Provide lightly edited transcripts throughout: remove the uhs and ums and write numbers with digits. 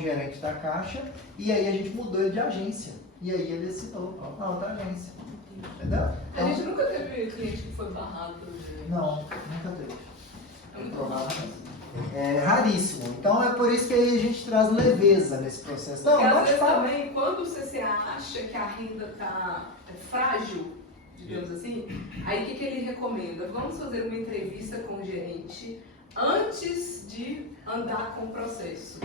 gerente da Caixa, e aí a gente mudou ele de agência. E aí ele assinou na outra agência. Entendeu? A gente nunca teve cliente que foi barrado pelo gerente. Não, nunca teve. É provável. É raríssimo. Então é por isso que aí a gente traz leveza nesse processo. Não, Porque às não vezes fala. também, quando o CCA acha que a renda está frágil, digamos assim, aí o que ele recomenda? Vamos fazer uma entrevista com o gerente antes de andar com o processo,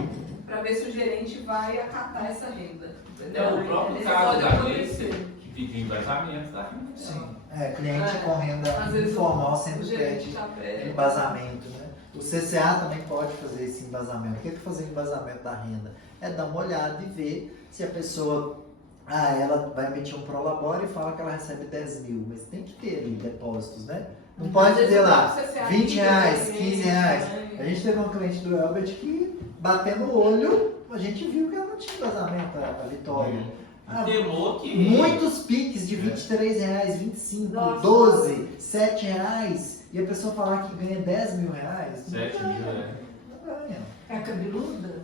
para ver se o gerente vai acatar essa renda. Entendeu? É o próprio Isso caso pode da acontecer. agência que pediu embasamento da renda. Sim. Cliente com renda Às vezes informal o sempre gerente pede tá pede. embasamento, né? O CCA também pode fazer esse embasamento. O que é fazer embasamento da renda? É dar uma olhada e ver se a pessoa, ela vai emitir um prolabore e fala que ela recebe 10 mil, mas tem que ter ali depósitos, né? Não pode dizer lá, 20 reais, 15 reais. A gente teve um cliente do Elbert que, batendo o olho, a gente viu que ela não tinha embasamento, a Vitória. Temor que... Muitos piques de 23 reais, 25, Nossa. 12, 7 reais, e a pessoa falar que ganha 10 mil reais, 7 mil, não ganha. É cabeluda?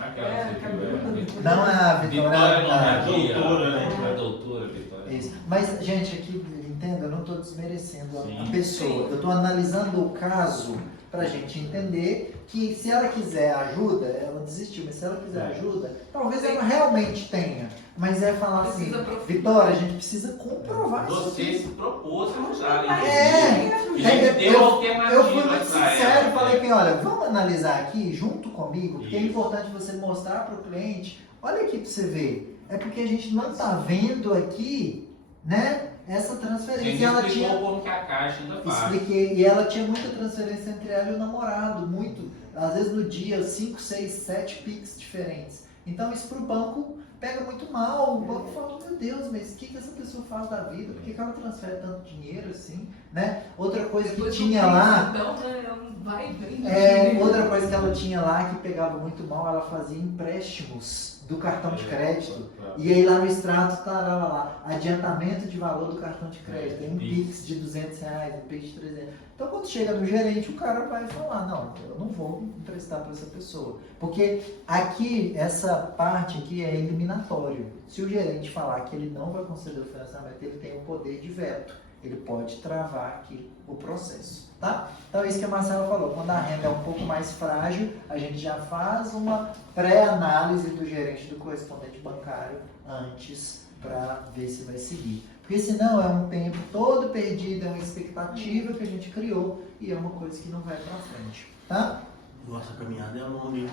Aquela É, que viu, Não é a Vitória não a reagia, doutora, né? a doutora Vitória. Isso. Mas, gente, aqui, entenda, eu não estou desmerecendo a Sim. pessoa. Eu estou analisando o caso para a gente entender que se ela quiser ajuda, ela desistiu, mas se ela quiser ajuda, talvez ela realmente tenha. Mas é falar assim, Precisa aprofundar. Vitória, a gente precisa comprovar isso. Você se propôs a usar É, isso. E a gente deu alternativa eu fui muito pra sincero ela, e falei né? que, olha, vamos analisar aqui junto comigo, porque é Isso. importante você mostrar para o cliente, olha aqui para você ver, é porque a gente não está vendo aqui, né, essa A transferência. gente E ela explicou tinha, como que a Caixa ainda faz. expliquei, e ela tinha muita transferência entre ela e o namorado, muito, às vezes no dia, 5, 6, 7 Pix diferentes. Então isso para o banco pega muito mal, o banco fala, meu Deus, mas o que essa pessoa faz da vida? Por que ela transfere tanto dinheiro assim, né? Outra coisa que Depois tinha do lá, Pix, então, né, é um vai e vem de dinheiro. outra coisa que ela tinha lá que pegava muito mal, ela fazia empréstimos do cartão de crédito. E aí lá no extrato estará lá, adiantamento de valor do cartão de crédito, tem um Pix de 200 reais, um Pix de 300. Então quando chega no gerente, o cara vai falar, não, eu não vou emprestar para essa pessoa. Porque aqui, essa parte aqui é eliminatório. Se o gerente falar que ele não vai conceder o financiamento, ele tem o poder de veto. Ele pode travar aqui o processo, tá? Então é isso que a Marcela falou, quando a renda é um pouco mais frágil, a gente já faz uma pré-análise do gerente do correspondente bancário antes para ver se vai seguir. Porque senão é um tempo todo perdido, é uma expectativa que a gente criou e é uma coisa que não vai para frente, tá? Nossa, a caminhada é longa.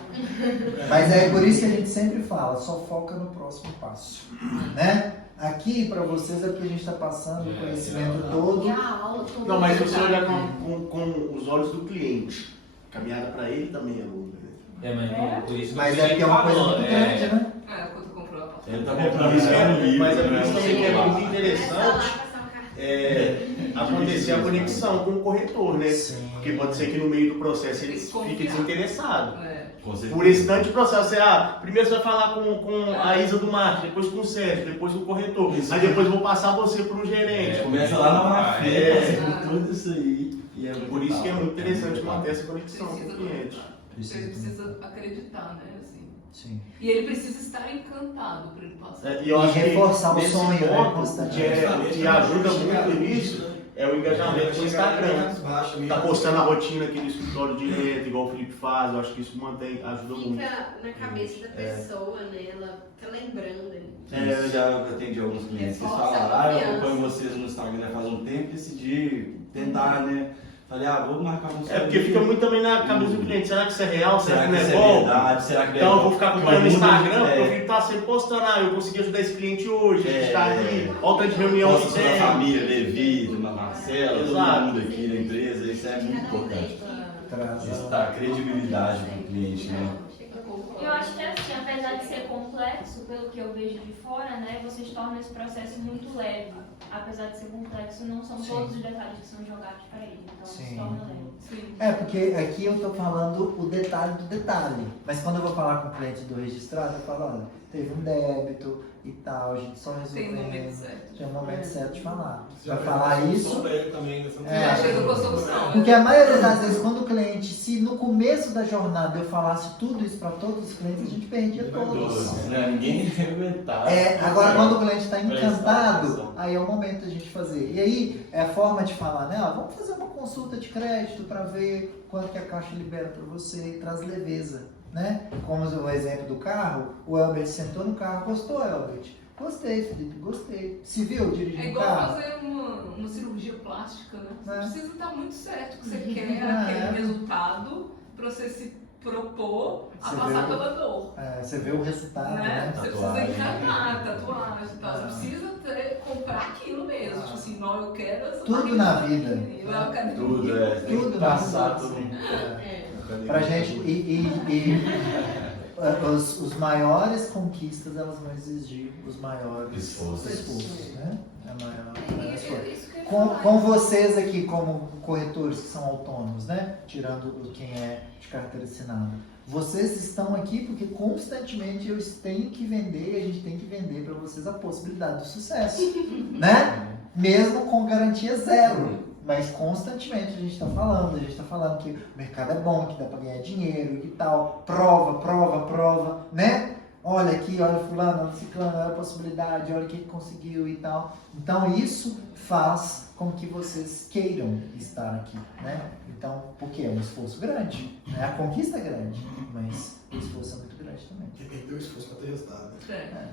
Mas é por isso que a gente sempre fala, só foca no próximo passo, né? Aqui para vocês é porque a gente está passando o conhecimento todo. E a aula, Não, mas você olhar com os olhos do cliente. Caminhada para ele também é longa. Mas por isso Mas que é porque é uma coisa falou, muito grande, né? Quando comprou a passagem. Ele tá Por comprando isso um livro, mas é por né? isso também que é muito interessante interessante. acontecer a conexão com o corretor, né? Sim. Porque pode ser que no meio do processo ele Desconfiar. fique desinteressado. Com certeza. Por esse tanto de processo, primeiro você vai falar com a Isa do marketing, depois com o Sérgio, depois com o corretor, Isso. aí depois eu vou passar você para o gerente. Começa lá na má-fé, É. fazendo tudo isso aí. E é Por isso que é muito interessante legal. manter essa conexão com o Precisa cliente. Ele precisa acreditar, né? Assim. Sim. E ele precisa estar encantado para ele passar. E eu acho que reforçar o nesse sonho, né, ponto, constantemente. que ajuda muito nisso é o engajamento com o Instagram. Tá postando a rotina aqui no escritório direto, igual o Felipe faz, eu acho que isso ajuda muito. Fica na cabeça da pessoa, né? Ela fica lembrando ali. Eu já atendi alguns clientes que Reforça a falaram, eu confiança. acompanho vocês no Instagram faz um tempo e decidi tentar, né? Falei, vou marcar um É porque fica muito também na cabeça do cliente, será que isso é real? Será que não isso é bom? verdade? Será que Então eu vou ficar acompanhando no Instagram, porque o é, Felipe tá sempre postando, eu consegui ajudar esse cliente hoje, a gente tá É. aqui, olha o tanto de reunião posta que sua tem. família, Levi, Dona Marcela, todo Exato. mundo aqui da empresa, isso é muito importante. Traz Isso dá credibilidade pro cliente, né? Chega um pouco. Eu acho que é assim, a apesar de ser complexo, pelo que eu vejo de fora, né, vocês tornam esse processo muito leve. Apesar de ser complexo, não são todos os detalhes que são jogados para ele, então se torna leve. Sim. Porque aqui eu estou falando o detalhe do detalhe. Mas quando eu vou falar com o cliente do registrado, eu falo, olha, teve um débito e tal, a gente só resolveu. Tem um momento certo. Tem um momento certo de falar. Já Vai falar isso. Também, Já chega com a solução. Porque a maioria das vezes, quando o cliente, se no começo da jornada eu falasse tudo isso para todos os clientes, a gente perdia todos. Né? Ninguém ia aguentar. Agora, quando o cliente está Prestar encantado, atenção. aí é o momento da gente fazer. E aí, é a forma de falar, né? Ó, vamos fazer uma consulta de crédito para ver quanto que a Caixa libera para você e traz leveza, né? Como o exemplo do carro, o Elbert sentou no carro, gostou, Elbert? Gostei, Felipe, gostei. Se viu dirigindo É um igual carro? fazer uma cirurgia plástica, né? Você É. precisa estar muito certo que você quer É. aquele resultado para você se propor a Você passar vê o- pela dor. Você vê o resultado, Né? né? Você Tatuagem. precisa encanar, tatuagem e tal. Ah. Você precisa comprar aquilo mesmo. Tipo assim, não, eu quero essa Tudo barriga na pequenininha, vida. eu quero Tudo, tem Tudo que na passar vida, tudo. assim. É. Pra gente, os maiores conquistas, elas vão exigir os maiores Esforços. esforços, né? A maior esforço. Isso que eu ia Com falar. vocês aqui, como corretores que são autônomos, né? Tirando quem é de carteira assinada. Vocês estão aqui porque constantemente eu tenho que vender, a gente tem que vender para vocês a possibilidade do sucesso, né? Mesmo com garantia zero. Mas constantemente a gente está falando que o mercado é bom, que dá para ganhar dinheiro e tal, prova, né? Olha aqui, olha fulano, olha ciclano, olha a possibilidade, olha o que ele conseguiu e tal. Então isso faz com que vocês queiram estar aqui, né? Então, porque é um esforço grande, né? A conquista é grande, mas o esforço é muito grande também. Tem que ter o esforço para ter resultado. É.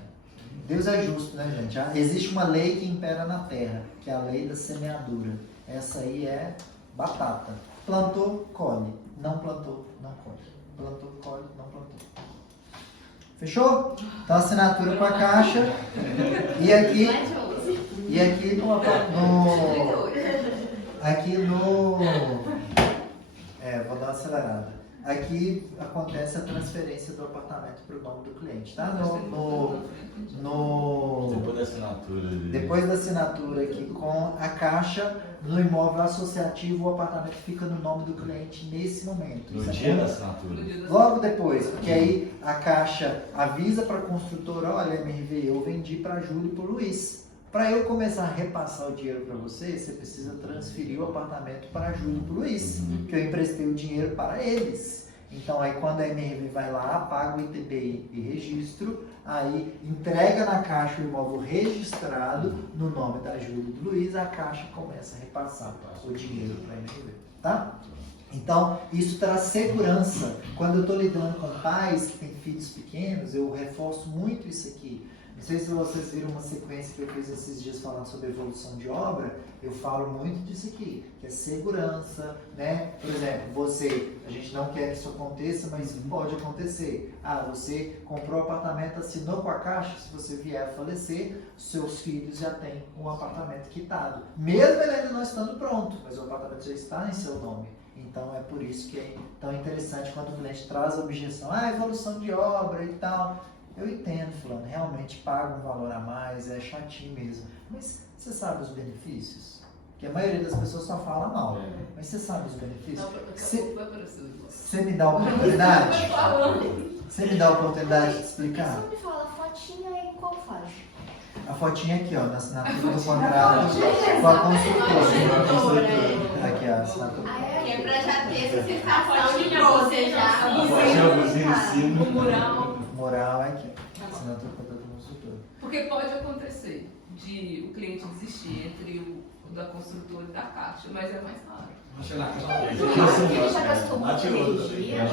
Deus é justo, né, gente? Existe uma lei que impera na terra, que é a lei da semeadura. Essa aí é batata. Plantou, colhe. Não plantou, não colhe. Plantou, colhe, não plantou. Fechou? Então, assinatura com a Caixa. E aqui vou dar uma acelerada. Aqui acontece a transferência do apartamento para o nome do cliente, tá? Depois da assinatura. Depois da assinatura aqui com a Caixa, no imóvel associativo, o apartamento fica no nome do cliente nesse momento. No Isso é dia da quando- assinatura. Logo depois, porque aí a Caixa avisa para a construtora, olha, MRV, eu vendi para Júlio e para o Luiz. Para eu começar a repassar o dinheiro para você, você precisa transferir o apartamento para Júlio e para o Luiz, que eu emprestei o dinheiro para eles. Então aí quando a MRV vai lá, paga o ITBI e registro, aí entrega na Caixa o imóvel registrado no nome da Júlia e do Luiz, a Caixa começa a repassar o dinheiro para a MRV, tá? Então, isso traz segurança. Quando eu estou lidando com pais que têm filhos pequenos, eu reforço muito isso aqui. Não sei se vocês viram uma sequência que eu fiz esses dias falando sobre evolução de obra, eu falo muito disso aqui, que é segurança, né? Por exemplo, a gente não quer que isso aconteça, mas pode acontecer. Você comprou um apartamento, assinou com a Caixa, se você vier a falecer, seus filhos já têm um apartamento quitado. Mesmo ele ainda não estando pronto, mas o apartamento já está em seu nome. Então é por isso que é tão interessante quando o cliente traz a objeção, evolução de obra e tal. Eu entendo, fulano, realmente paga um valor a mais, é chatinho mesmo. Mas você sabe os benefícios? Porque a maioria das pessoas só fala mal. Mas você sabe os benefícios? Você me dá a oportunidade? Você me dá a oportunidade de explicar? Você me fala, a fotinha é em qual faixa? A fotinha aqui, ó, na assinatura do contrato com a consultora. Aqui, ó, a assinatura. Que é pra já ter essa sensação de fotinha você já. O mural. Moral é aqui, ó. Assinatura com a consultora. Porque pode acontecer de o cliente desistir entre o da construtora e da Caixa, mas é mais raro. Ele já gastou muita energia.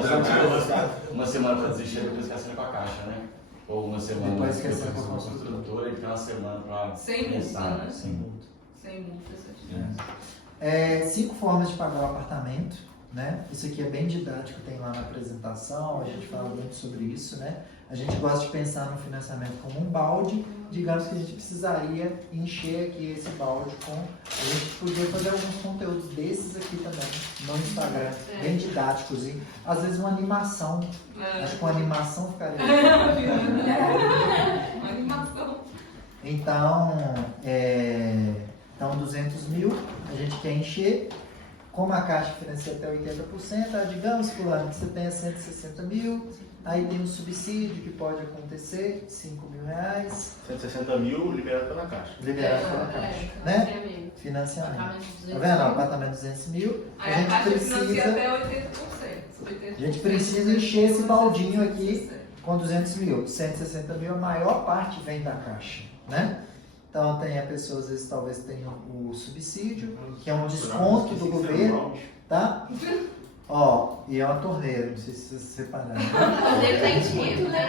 Uma semana para desistir, depois que assina com a Caixa, né? Ou uma semana Depois que depois assina com a construtora e fica uma semana para Sem multa, pensar, né? Sem multa. Sem multa, essa É. 5 formas de pagar o apartamento, né? Isso aqui é bem didático, tem lá na apresentação, a gente fala muito sobre isso, né? A gente gosta de pensar no financiamento como um balde, digamos que a gente precisaria encher aqui esse balde com... A gente podia fazer alguns conteúdos desses aqui também no Instagram, bem didáticos, e às vezes uma animação, acho que uma animação ficaria Então, então 200 mil, a gente quer encher. Como a Caixa financia até 80%, digamos, fulano, que você tenha 160 mil, aí tem um subsídio que pode acontecer, 5 mil reais. 160 mil liberado pela Caixa. Liberado pela Caixa, né? Financiamento. Tá vendo? Apartamento 200 mil, Aí a Caixa financia até 80%. a gente precisa encher esse baldinho aqui com 200 mil. 160 mil, a maior parte vem da Caixa, né? Então tem a pessoa, às vezes, talvez tenha o subsídio, que é um desconto do governo, tá? Ó, e é uma torneira, não sei se vocês separaram. Ele tá enchendo, né?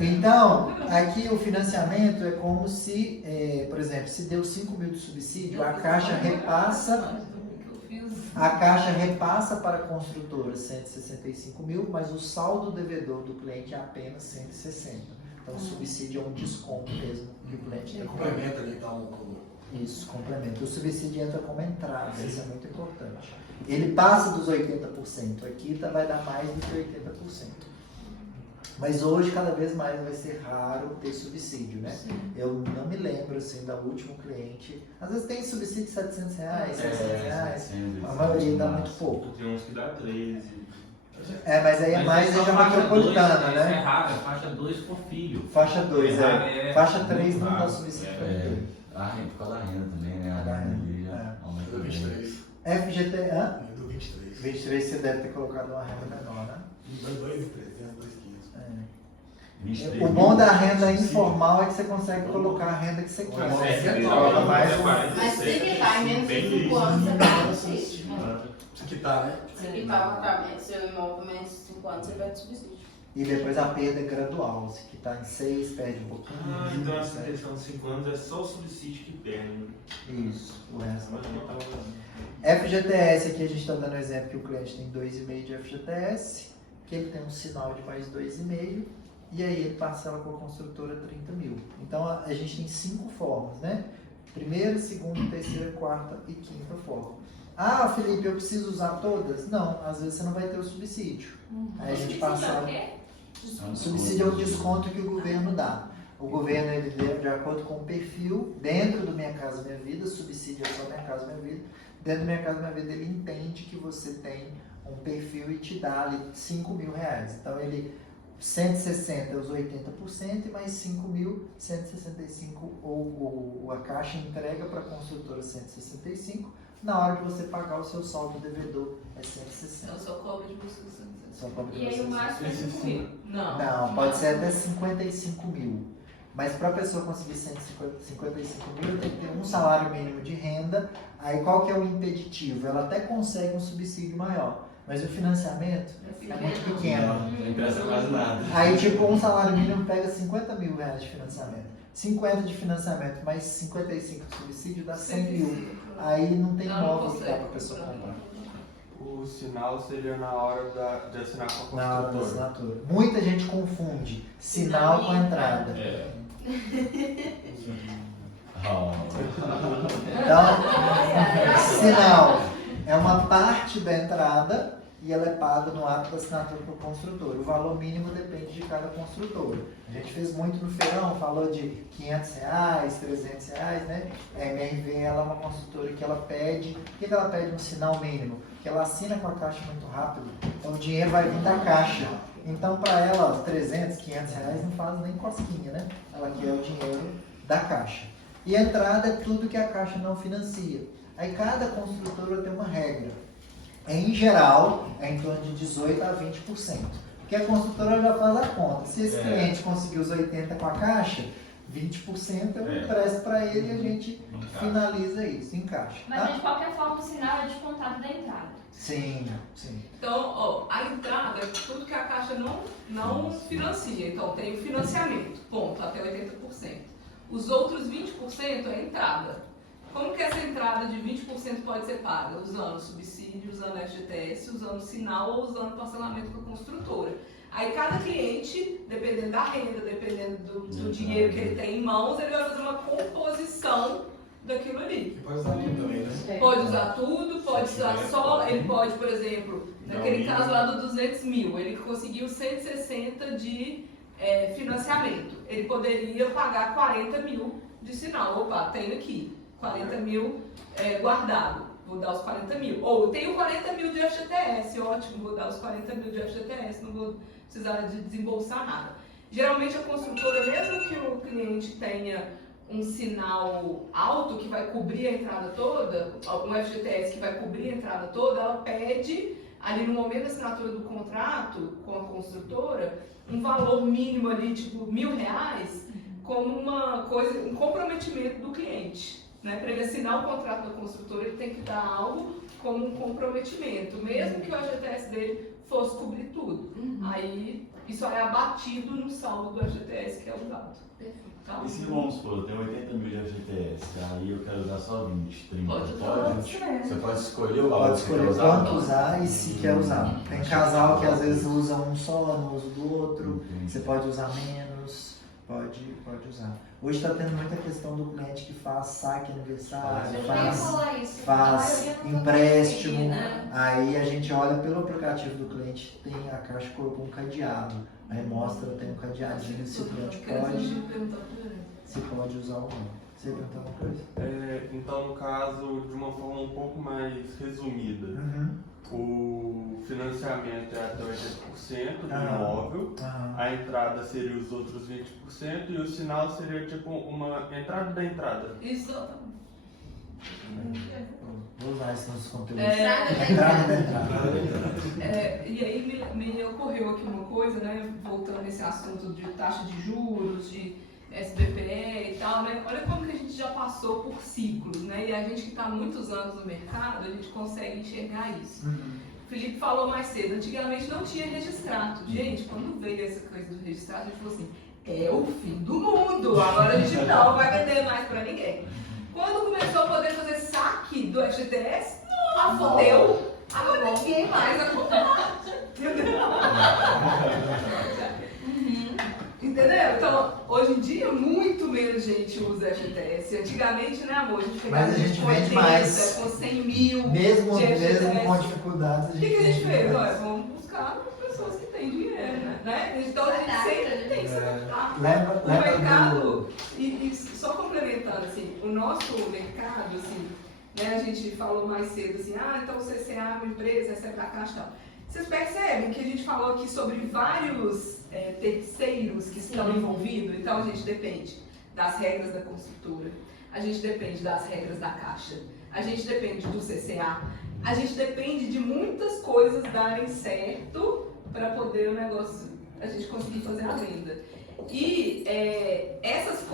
Então, aqui o financiamento é como se, por exemplo, se deu 5 mil de subsídio, a Caixa repassa para a construtora 165 mil, mas o saldo devedor do cliente é apenas 160. Então o subsídio é um desconto mesmo que o cliente tem. Complementa ali, dá um... Isso, complementa. O subsídio entra como entrada, isso é muito importante. Ele passa dos 80%, aqui vai dar mais do que 80%. Mas hoje, cada vez mais, vai ser raro ter subsídio, né? Eu não me lembro, assim, da última cliente. Às vezes tem subsídio de 700 reais, 600 reais. A maioria dá muito pouco. Tem uns que dá 13. Mas aí é mais região metropolitana, né? Isso é raro, é faixa 2 por filho. Faixa 2, Faixa 3 não dá subsídio. Por causa da renda também, né? A renda ali já aumenta Do bem. 23. FGT, Do 23. 23 você deve ter colocado uma renda menor, né? 2.300, 2.500. O bom da renda informal é que você consegue colocar a renda que você quer. Mas se quitar em menos de 5 anos, você vai ter subsídio. Se quitar, né? Se quitar o apartamento, seu imóvel com menos de 5 anos, você vai ter subsídio. E depois a perda é gradual. Se quitar em 6, perde um pouquinho. Então essa questão de 5 anos é só o subsídio que perde. Isso, o resto. FGTS, aqui a gente está dando o exemplo que o cliente tem 2,5 de FGTS, que ele tem um sinal de mais 2,5, e aí ele parcela com a construtora 30 mil. Então a gente tem 5 formas, né? Primeira, segunda, terceira, quarta e quinta forma. Ah, Felipe, eu preciso usar todas? Não, às vezes você não vai ter o subsídio. Aí a gente parcela. O subsídio é o desconto que o governo dá. O governo, ele de acordo com o perfil, dentro do Minha Casa Minha Vida, subsídio é só Minha Casa Minha Vida, dentro do Minha Casa Minha Vida ele entende que você tem um perfil e te dá ali 5 mil reais. Então ele, 160 é os 80% e mais 5 mil, 165, ou a Caixa entrega para a construtora 165, na hora que você pagar o seu saldo devedor é 160. Então só cobra de você 160. Só cobra E aí o máximo é 5 mil. Não, pode ser até 55 mil. Mas para a pessoa conseguir 155 mil, tem que ter um salário mínimo de renda. Aí qual que é o impeditivo? Ela até consegue um subsídio maior, mas o financiamento é muito pequeno. Não empresta quase nada. Aí tipo, um salário mínimo pega 50 mil reais de financiamento. 50 de financiamento mais 55 de subsídio dá 100 mil. Aí não tem imóvel que dá para a pessoa comprar. O sinal seria na hora de assinar com a Na hora da construtora. assinatura. Muita gente confunde sinal com a entrada. Então, sinal é uma parte da entrada e ela é paga no ato da assinatura para o construtor. O valor mínimo depende de cada construtor. A gente fez muito no feirão, falou de R$500, R$300, né? A MRV ela é uma construtora que ela pede. Por que ela pede um sinal mínimo? Porque ela assina com a Caixa muito rápido, então o dinheiro vai vir da Caixa. Então, para ela, R$300, R$500 não faz nem cosquinha, né? Ela quer o dinheiro da Caixa. E a entrada é tudo que a Caixa não financia. Aí cada construtora tem uma regra. Em geral, é em torno de 18% a 20%. Porque a construtora já faz a conta. Se esse cliente conseguir os 80% com a Caixa, 20% eu empresto para ele e a gente finaliza isso, encaixa. Mas Tá? de qualquer forma o sinal é descontado da entrada. Sim, sim. Então, ó, a entrada é tudo que a Caixa não financia. Então, tem o financiamento, ponto, até 80%. Os outros 20% é a entrada. Como que essa entrada de 20% pode ser paga? Usando subsídio, usando FGTS, usando sinal ou usando parcelamento com a construtora. Aí cada cliente, dependendo da renda, dependendo do dinheiro que ele tem em mãos, ele vai fazer uma composição daquilo ali. Pode usar tudo também, né? Pode usar tudo, pode usar só, ele pode, por exemplo, naquele caso lá do 200 mil, ele conseguiu 160 de financiamento. Ele poderia pagar 40 mil de sinal. Opa, tenho aqui 40 mil guardado, vou dar os 40 mil. Ou tenho 40 mil de FGTS, ótimo, vou dar os 40 mil de FGTS, não vou precisar de desembolsar nada. Geralmente a construtora, mesmo que o cliente tenha um sinal alto que vai cobrir a entrada toda, um FGTS que vai cobrir a entrada toda, ela pede, ali no momento da assinatura do contrato com a construtora, um valor mínimo ali, tipo R$1.000, como uma coisa, um comprometimento do cliente. Né? Para ele assinar o contrato da construtora, ele tem que dar algo como um comprometimento, mesmo que o FGTS dele fosse cobrir tudo. Aí isso é abatido no saldo do FGTS que é usado. Tá? E se vamos supor, eu tenho 80 mil de FGTS, aí eu quero usar só 20, 30, Pode Você pode escolher o valor Pode que você quer escolher usar? quanto usar e se quer usar. Tem casal que às vezes usa um só, não usa do outro. Você pode usar menos, pode usar. Hoje está tendo muita questão do cliente que faz saque aniversário, faz empréstimo. Aí a gente olha pelo aplicativo do cliente, tem a caixa colocou um cadeado. Aí mostra, tem um cadeadinho, se o cliente pode usar ou não. Você ia perguntar uma coisa? Então, no caso, de uma forma um pouco mais resumida, o financiamento é até 80% do imóvel, a entrada seria os outros 20% e o sinal seria tipo uma entrada da entrada. Isso. Vou usar isso nos conteúdos. Entrada da entrada. E aí me ocorreu aqui uma coisa, né? Voltando nesse assunto de taxa de juros, de SBPE e tal, né? Olha como que a gente já passou por ciclos, né? E a gente que está há muitos anos no mercado, a gente consegue enxergar isso. O Felipe falou mais cedo, antigamente não tinha registrado. Gente, quando veio essa coisa do registrado, a gente falou assim, é o fim do mundo, agora a gente não vai vender mais para ninguém. Quando começou a poder fazer saque do FGTS, fudeu. Agora ninguém mais vai comprar. Entendeu? Então, hoje em dia, muito menos gente usa FGTS. Antigamente, né, amor? A gente pegava Mas a gente com vende 80, mais. com 100 mil. Mesmo de FGTS. com dificuldades, O que a gente fez? Olha, vamos buscar pessoas que têm dinheiro, né? Então, a gente sempre tem que se adaptar. O mercado, e só complementando, assim, o nosso mercado, assim, né, a gente falou mais cedo, assim, então o CCA é uma empresa, recebe da Caixa e tal. Vocês percebem que a gente falou aqui sobre vários terceiros que estão envolvidos? Então, a gente depende das regras da construtora, a gente depende das regras da Caixa, a gente depende do CCA, a gente depende de muitas coisas darem certo para poder o negócio, a gente conseguir fazer a venda. E essas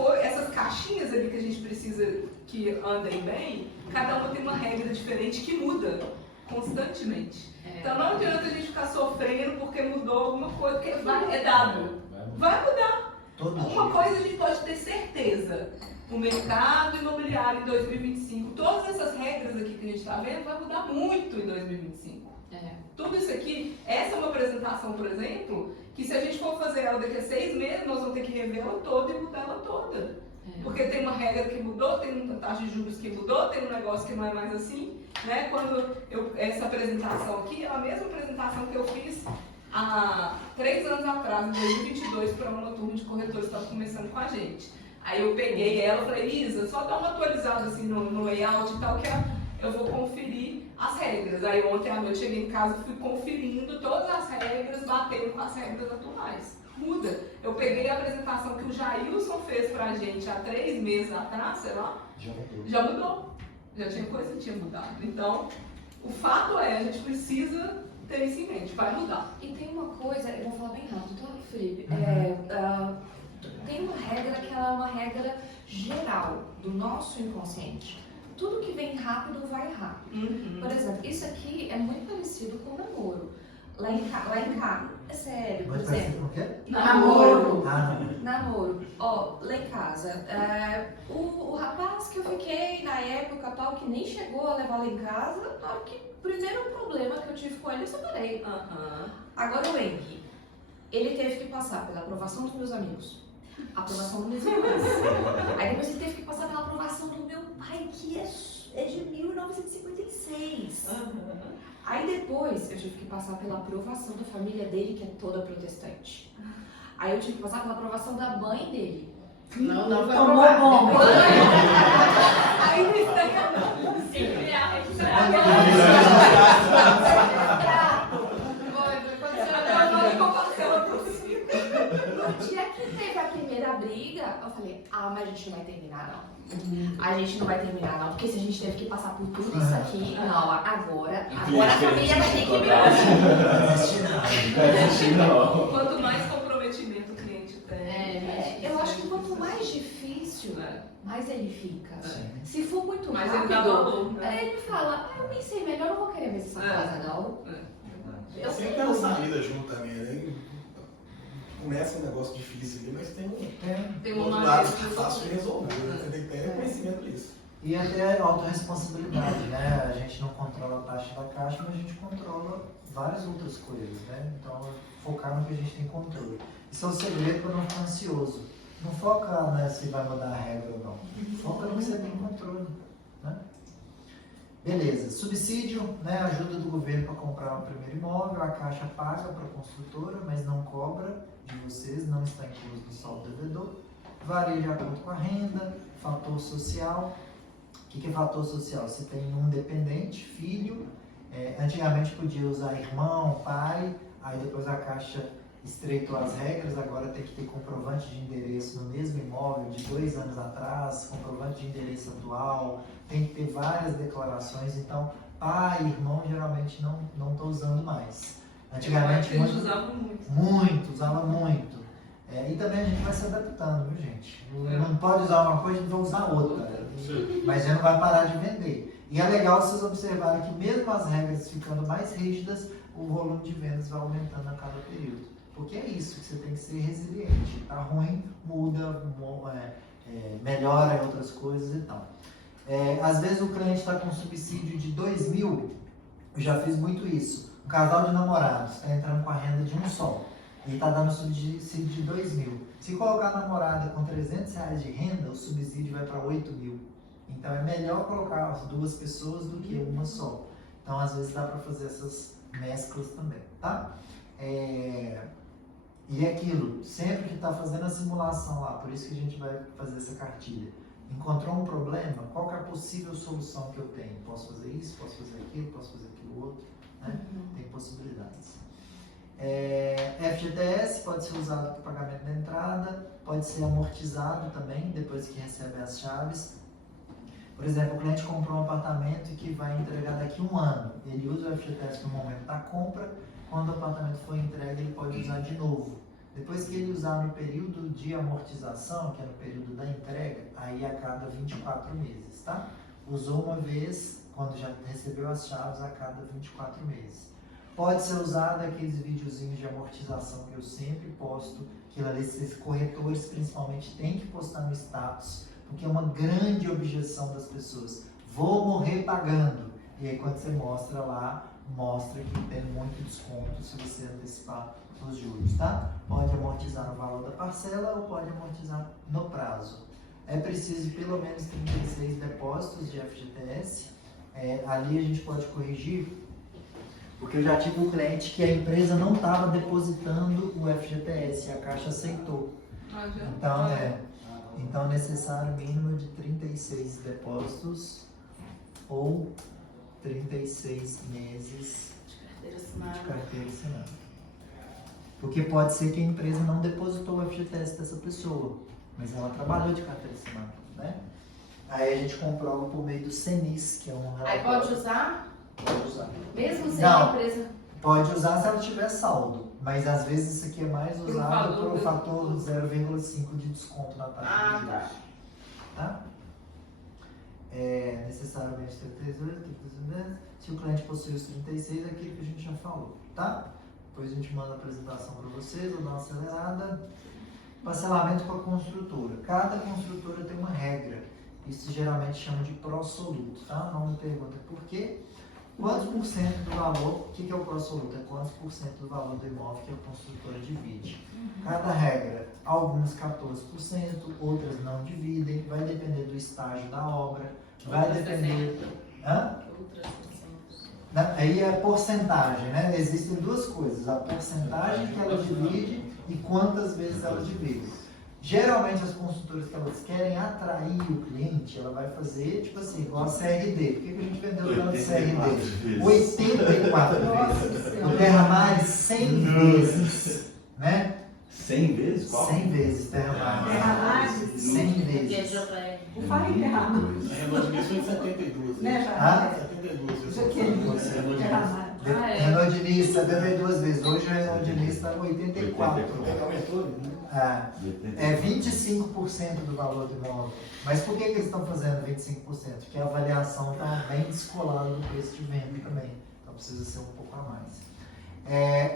caixinhas ali que a gente precisa que andem bem, cada uma tem uma regra diferente que muda constantemente. Então não adianta a gente ficar sofrendo porque mudou alguma coisa, porque é dado. Vai mudar. Uma coisa a gente pode ter certeza. O mercado imobiliário em 2025, todas essas regras aqui que a gente está vendo, vai mudar muito em 2025. Tudo isso aqui, essa é uma apresentação, por exemplo, que se a gente for fazer ela daqui a 6 meses, nós vamos ter que rever ela toda e mudar ela toda. Porque tem uma regra que mudou, tem uma taxa de juros que mudou, tem um negócio que não é mais assim. Né? Quando essa apresentação aqui é a mesma apresentação que eu fiz há 3 anos atrás, em 2022, para uma turma de corretores que estava começando com a gente. Aí eu peguei ela e falei, Isa, só dá uma atualizada assim no layout e tal, que eu vou conferir as regras. Aí ontem à noite cheguei em casa e fui conferindo todas as regras, batendo com as regras atuais. Muda. Eu peguei a apresentação que o Jailson fez pra gente há 3 meses atrás, sei lá, já mudou. Já tinha coisa que tinha mudado. Então, o fato é, a gente precisa ter isso em mente, vai mudar. E tem uma coisa, eu vou falar bem rápido, tá, Felipe? Tem uma regra que ela é uma regra geral do nosso inconsciente. Tudo que vem rápido, vai rápido. Por exemplo, isso aqui é muito parecido com o namoro. Lá em casa, é sério, por exemplo. Com o quê? Namoro. Não. Namoro. Ó, lá em casa, o rapaz que eu fiquei na época, tal, que nem chegou a levar lá em casa, na hora que o primeiro problema que eu tive com ele, eu separei. Agora o Henry, ele teve que passar pela aprovação dos meus amigos, aprovação dos meus irmãos. Aí depois ele teve que passar pela aprovação do meu pai, que é de 1956. Aí depois eu tive que passar pela aprovação da família dele, que é toda protestante. Aí eu tive que passar pela aprovação da mãe dele. Não foi Tomou aprovado. bomba. Aí não está não. Sempre há No dia que teve a primeira briga, eu falei, mas a gente não vai terminar não. A gente não vai terminar não, porque se a gente teve que passar por tudo isso aqui, não, agora a família vai ter que me ouvir. Quanto mais comprometimento o cliente tem. Eu acho que quanto mais difícil, mais ele fica. Se for muito Mas ele dá rápido, valor, né? ele fala, eu pensei melhor, eu não vou querer ver essa casa não. Eu Sempre tem uma saída junto também, né? Começa um negócio difícil ali, mas tem um outro lado fácil de resolver, né? Você tem que ter conhecimento disso. E até a autorresponsabilidade, né? A gente não controla a taxa da caixa, mas a gente controla várias outras coisas, né? Então, focar no que a gente tem controle. Isso é um segredo para não ficar ansioso. Não foca, né, se vai mudar a regra ou não. Foca no que você tem controle, né? Beleza. Subsídio, né? Ajuda do governo para comprar o primeiro imóvel. A Caixa paga para a construtora, mas não cobra de vocês, não está incluso no saldo devedor. Varia de acordo com a renda. Fator social. O que é fator social? Se tem um dependente, filho, antigamente podia usar irmão, pai, aí depois a Caixa estreitou as regras, agora tem que ter comprovante de endereço no mesmo imóvel de 2 anos atrás, comprovante de endereço atual, tem que ter várias declarações, então pai, irmão geralmente não estou usando mais. Antigamente eles usavam muito. Muito, usava muito. E também a gente vai se adaptando, viu gente? Não pode usar uma coisa e não vai usar outra. Mas já não vai parar de vender. E é legal vocês observarem que mesmo as regras ficando mais rígidas, o volume de vendas vai aumentando a cada período. Porque é isso, que você tem que ser resiliente. Tá ruim, muda, melhora em outras coisas e tal. Às vezes o cliente está com subsídio de 2.000, eu já fiz muito isso. Um casal de namorados está entrando com a renda de um só. E está dando subsídio de 2.000. Se colocar a namorada com R$300 de renda, o subsídio vai para 8.000. Então é melhor colocar as 2 pessoas do que uma só. Então às vezes dá para fazer essas mesclas também, tá? E é aquilo, sempre que está fazendo a simulação lá, por isso que a gente vai fazer essa cartilha. Encontrou um problema? Qual que é a possível solução que eu tenho? Posso fazer isso, posso fazer aquilo, posso fazer aquilo outro? Né? Tem possibilidades. FGTS pode ser usado para pagamento da entrada, pode ser amortizado também, depois que recebe as chaves. Por exemplo, o cliente comprou um apartamento que vai entregar daqui a 1 ano. Ele usa o FGTS no momento da compra, quando o apartamento for entregue ele pode usar de novo. Depois que ele usar no período de amortização, que é no período da entrega, aí a cada 24 meses, tá? Usou uma vez, quando já recebeu as chaves, a cada 24 meses. Pode ser usado aqueles videozinhos de amortização que eu sempre posto, que esses corretores principalmente têm que postar no status, porque é uma grande objeção das pessoas. Vou morrer pagando. E aí quando você mostra lá, mostra que tem muito desconto se você antecipar os juros, tá? Pode amortizar no valor da parcela ou pode amortizar no prazo. É preciso pelo menos 36 depósitos de FGTS. Ali a gente pode corrigir, porque eu já tive um cliente que a empresa não estava depositando o FGTS e a Caixa aceitou. Então é necessário mínimo de 36 depósitos ou 36 meses de carteira assinada. Porque pode ser que a empresa não depositou o FGTS dessa pessoa, mas ela trabalhou de carteira assinada, né? Aí a gente comprova por meio do CENIS, que é um relatório. Aí pode usar? Pode usar. Mesmo sem Não, a empresa? Pode usar se ela tiver saldo, mas às vezes isso aqui é mais usado por um fator 0,5 de desconto na taxa de juros. Tá? Necessariamente 38, se o cliente possui os 36, é aquilo que a gente já falou, tá? Depois a gente manda a apresentação para vocês, vou dar uma acelerada. Parcelamento com a construtora. Cada construtora tem uma regra. Isso geralmente chama de pró-soluto, tá? Não me pergunta por quê. Quantos por cento do valor, o que é o pró-soluto? É quantos por cento do valor do imóvel que a construtora divide. Cada regra, algumas 14%, outras não dividem, vai depender do estágio da obra, vai depender... Aí é porcentagem, né? Existem 2 coisas, a porcentagem que ela divide e quantas vezes ela divide. Geralmente as consultoras que elas querem atrair o cliente, ela vai fazer tipo assim, igual a CRD. Por que a gente vendeu tanto CRD? 84 vezes. O Terramares 100 vezes. Né? 100 vezes? Qual? 100 vezes Terramares. 100 vezes. O Fala Enterrado. A Renault Diniz foi em 72. Né, Ah? 72. Isso aqui é Enterrado. Renault Diniz 72 vezes. Hoje o Renault Diniz está em 84. Aumentou, né? É 25% do valor do imóvel. Mas por que eles estão fazendo 25%? Porque a avaliação está bem descolada do preço de venda também. Então precisa ser um pouco a mais.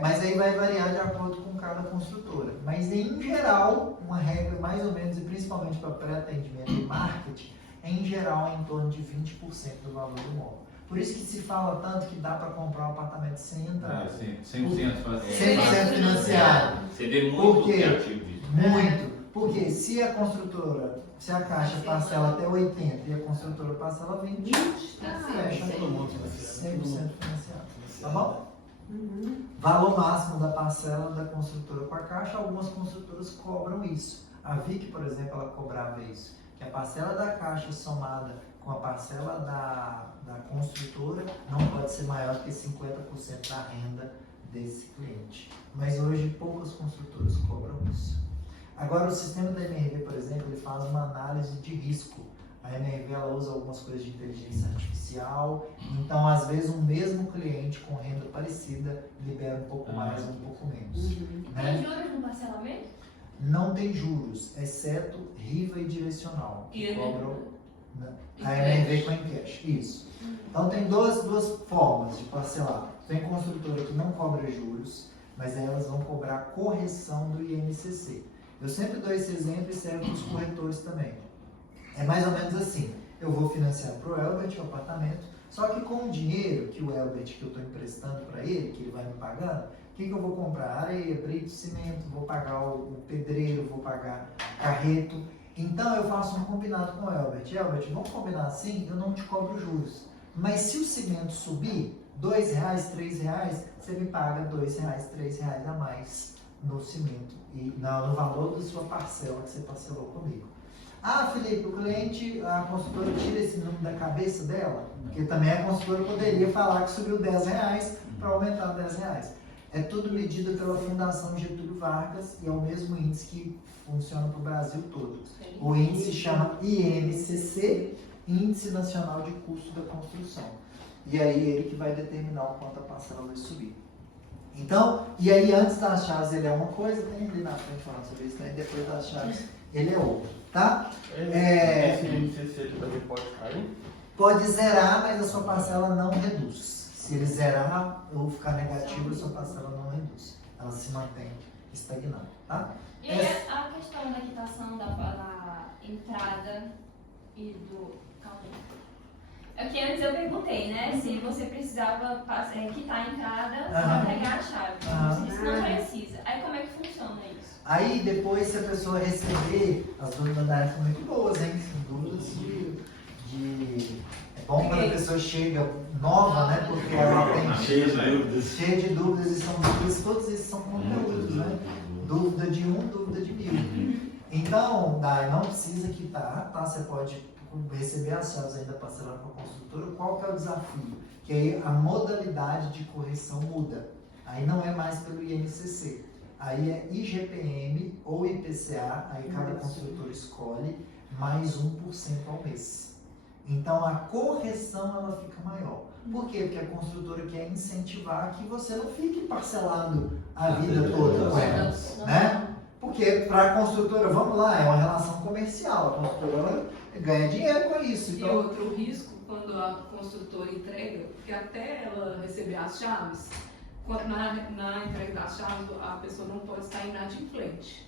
Mas aí vai variar de acordo com cada construtora. Mas em geral, uma regra mais ou menos, e principalmente para pré-atendimento e marketing, em geral é em torno de 20% do valor do imóvel. Por isso que se fala tanto que dá para comprar um apartamento sem entrada. 100% financiado. Você vê muito Por quê? criativo isso. Muito. Porque se a construtora, se a Caixa parcela até 80% e a construtora parcela 20%, fecha Todo mundo 100% financiado. Tá bom? Valor máximo da parcela da construtora com a Caixa, algumas construtoras cobram isso. A VIC, por exemplo, ela cobrava isso. Que a parcela da Caixa somada com a parcela da construtora não pode ser maior que 50% da renda desse cliente. Mas hoje poucas construtoras cobram isso. Agora o sistema da MRV, por exemplo, ele faz uma análise de risco. A MRV ela usa algumas coisas de inteligência artificial, então às vezes um mesmo cliente com renda parecida libera um pouco mais ou um pouco menos. Tem juros no parcelamento? Não tem juros, exceto RIVA e direcional, que E cobram a MRV com encash. Isso. Então tem duas formas de parcelar. Tem construtora que não cobra juros, mas aí elas vão cobrar correção do INCC. Eu sempre dou esse exemplo e serve para os corretores também. É mais ou menos assim, eu vou financiar para o Elbert o apartamento, só que com o dinheiro que o Elbert, que eu estou emprestando para ele, que ele vai me pagando, o que eu vou comprar? Areia, brito, cimento, vou pagar o pedreiro, vou pagar carreto. Então eu faço um combinado com o Elbert. Elbert, vamos combinar assim, eu não te cobro juros. Mas se o cimento subir, R$2, R$3, você me paga R$2, R$3 a mais no cimento e no valor da sua parcela que você parcelou comigo. Ah, Felipe, o cliente, a consultora tira esse número da cabeça dela, porque também a consultora poderia falar que subiu R$10 para aumentar R$10. É tudo medido pela Fundação Getúlio Vargas e é o mesmo índice que funciona para o Brasil todo. O índice chama INCC, Índice Nacional de Custo da Construção. E aí ele que vai determinar o quanto a parcela vai subir. Então, e aí antes das chaves ele é uma coisa, tem ali na frente falando sobre isso, né? Depois das chaves ele é outra, tá? Esse INCC também pode cair? Pode zerar, mas a sua parcela não reduz. Se ele zerar ou ficar negativo, a sua parcela não reduz. Ela se mantém estagnada, tá? E aí a questão da quitação da entrada e do... Calma aí. É o que antes eu perguntei, né? Se você precisava quitar a entrada para pegar a chave. Você disse não precisa. Aí como é que funciona isso? Aí depois, se a pessoa receber, as dúvidas da área são muito boas, hein? São dúvidas de... É bom quando a pessoa chega nova, né? Porque ela tem cheia de dúvidas e são dúvidas, todos esses são conteúdos, né? Dúvida de dúvida de 1000. Então, não precisa quitar, tá? Você pode receber as chaves ainda parcelando com a construtora. Qual que é o desafio? Que aí a modalidade de correção muda. Aí não é mais pelo INCC. Aí é IGPM ou IPCA, aí cada construtor escolhe mais 1% ao mês. Então a correção ela fica maior. Por quê? Porque a construtora quer incentivar que você não fique parcelando a vida toda com ela, né? Porque para a construtora, vamos lá, é uma relação comercial, a construtora ganha dinheiro com isso. Então... E outro risco, quando a construtora entrega, porque até ela receber as chaves, na entrega das chaves, a pessoa não pode estar inadimplente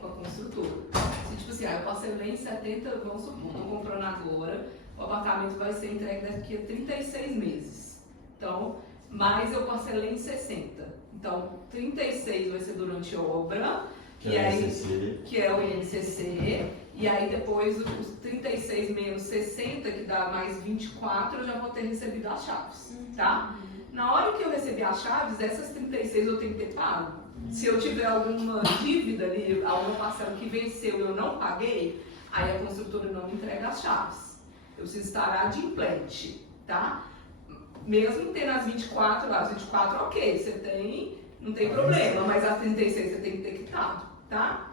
com a construtora. Se, tipo assim, eu parcelei em 70, vamos supor, estou comprando agora, o apartamento vai ser entregue daqui a 36 meses. Então, mas eu parcelei em 60. Então, 36 vai ser durante a obra, que é o INCC, e aí depois os 36 menos 60, que dá mais 24, eu já vou ter recebido as chaves, tá? Na hora que eu receber as chaves, essas 36 eu tenho que ter pago, Se eu tiver alguma dívida ali, alguma parcela que venceu e eu não paguei, aí a construtora não me entrega as chaves. Eu preciso estar adimplente, tá? Mesmo tendo as 24, ok, você tem, não tem problema, mas as 36 você tem que ter quitado, tá?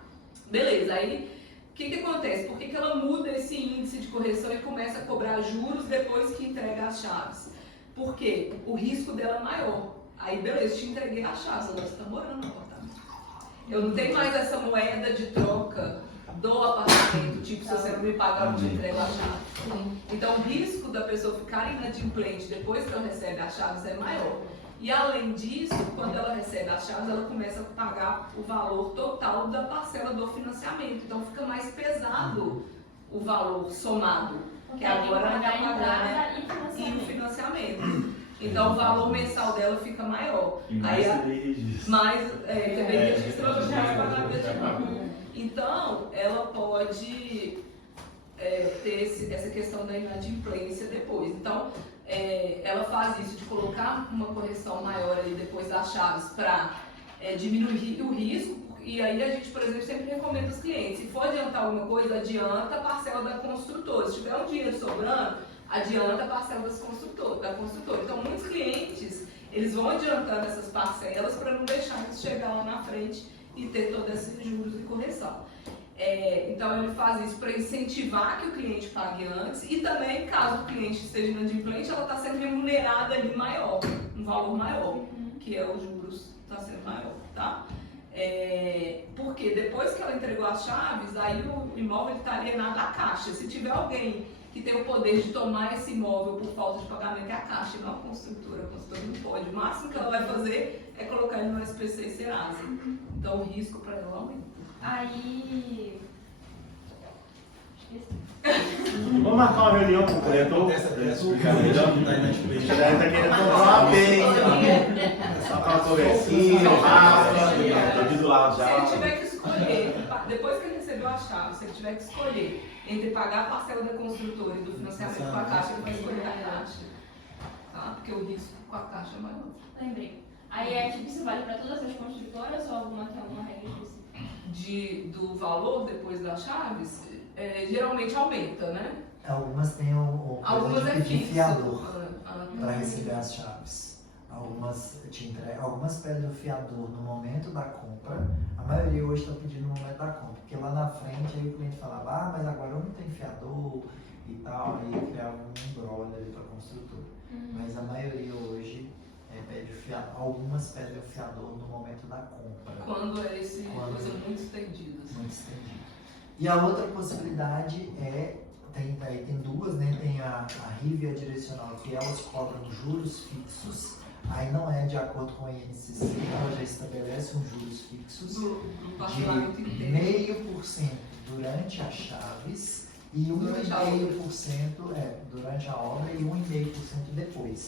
Beleza, aí o que acontece? Por que ela muda esse índice de correção e começa a cobrar juros depois que entrega as chaves? Porque o risco dela é maior. Aí beleza, te entreguei as chaves, agora você está morando no apartamento. Eu não tenho mais essa moeda de troca do apartamento, tipo, se você não me pagar, eu te entrego a chave. Então o risco da pessoa ficar inadimplente depois que ela recebe as chaves é maior. E além disso, quando ela recebe as chaves, ela começa a pagar o valor total da parcela do financiamento. Então fica mais pesado o valor somado, que agora ela vai pagar e o financiamento. Então o valor mensal dela fica maior. E mais também registro. Também registro ela já vai pagar mesmo. Então ela pode ter essa questão da inadimplência depois. Então ela faz isso de colocar uma correção maior ali depois das chaves para diminuir o risco. E aí a gente, por exemplo, sempre recomenda aos clientes, se for adiantar alguma coisa, adianta a parcela da construtora. Se tiver um dinheiro sobrando, adianta a parcela da construtora. Então muitos clientes, eles vão adiantando essas parcelas para não deixar isso chegar lá na frente e ter todos esses juros de correção. Então ele faz isso para incentivar que o cliente pague antes e também, caso o cliente esteja inadimplente, ela está sendo remunerada ali maior, um valor maior, que é os juros está sendo maior, tá? Porque depois que ela entregou as chaves, aí o imóvel está alienado à Caixa. Se tiver alguém que tem o poder de tomar esse imóvel por falta de pagamento, é a Caixa, não a construtora. A construtora não pode. O máximo que ela vai fazer é colocar ele no SPC e Serasa. Então o risco para ela aumenta. Aí... Vamos marcar uma reunião com o corretor? Já está querendo comprar bem. Só com uma conversinha, Rafa, tô do lado já. Se ele tiver que escolher, depois que ele recebeu a chave, se ele tiver que escolher entre pagar a parcela da construtora e do financiamento com a Caixa, ele vai escolher a Caixa. Tá? Porque o risco com a Caixa é maior. Lembrei. Aí tipo, isso vale para todas as construtoras ou alguma tem alguma regra específica? Do valor depois das chaves, geralmente aumenta, né? Algumas têm o Algumas de pedir fiador para tá. receber as chaves. Algumas pedem o fiador no momento da compra. A maioria hoje está pedindo no momento da compra, porque lá na frente aí o cliente falava, mas agora eu não tenho fiador e tal, aí criava um embrolho ali para a construtora. Mas a maioria hoje pede o fiador. Algumas pedem o fiador no momento da compra. Quando é coisa muito estendida. Muito estendida. E a outra possibilidade tem duas, né? Tem a RIV e a direcional, que elas cobram juros fixos. Aí não é de acordo com a INCC, ela já estabelece uns juros fixos de 0,5% durante as chaves e 1,5% durante a obra e 1,5% depois.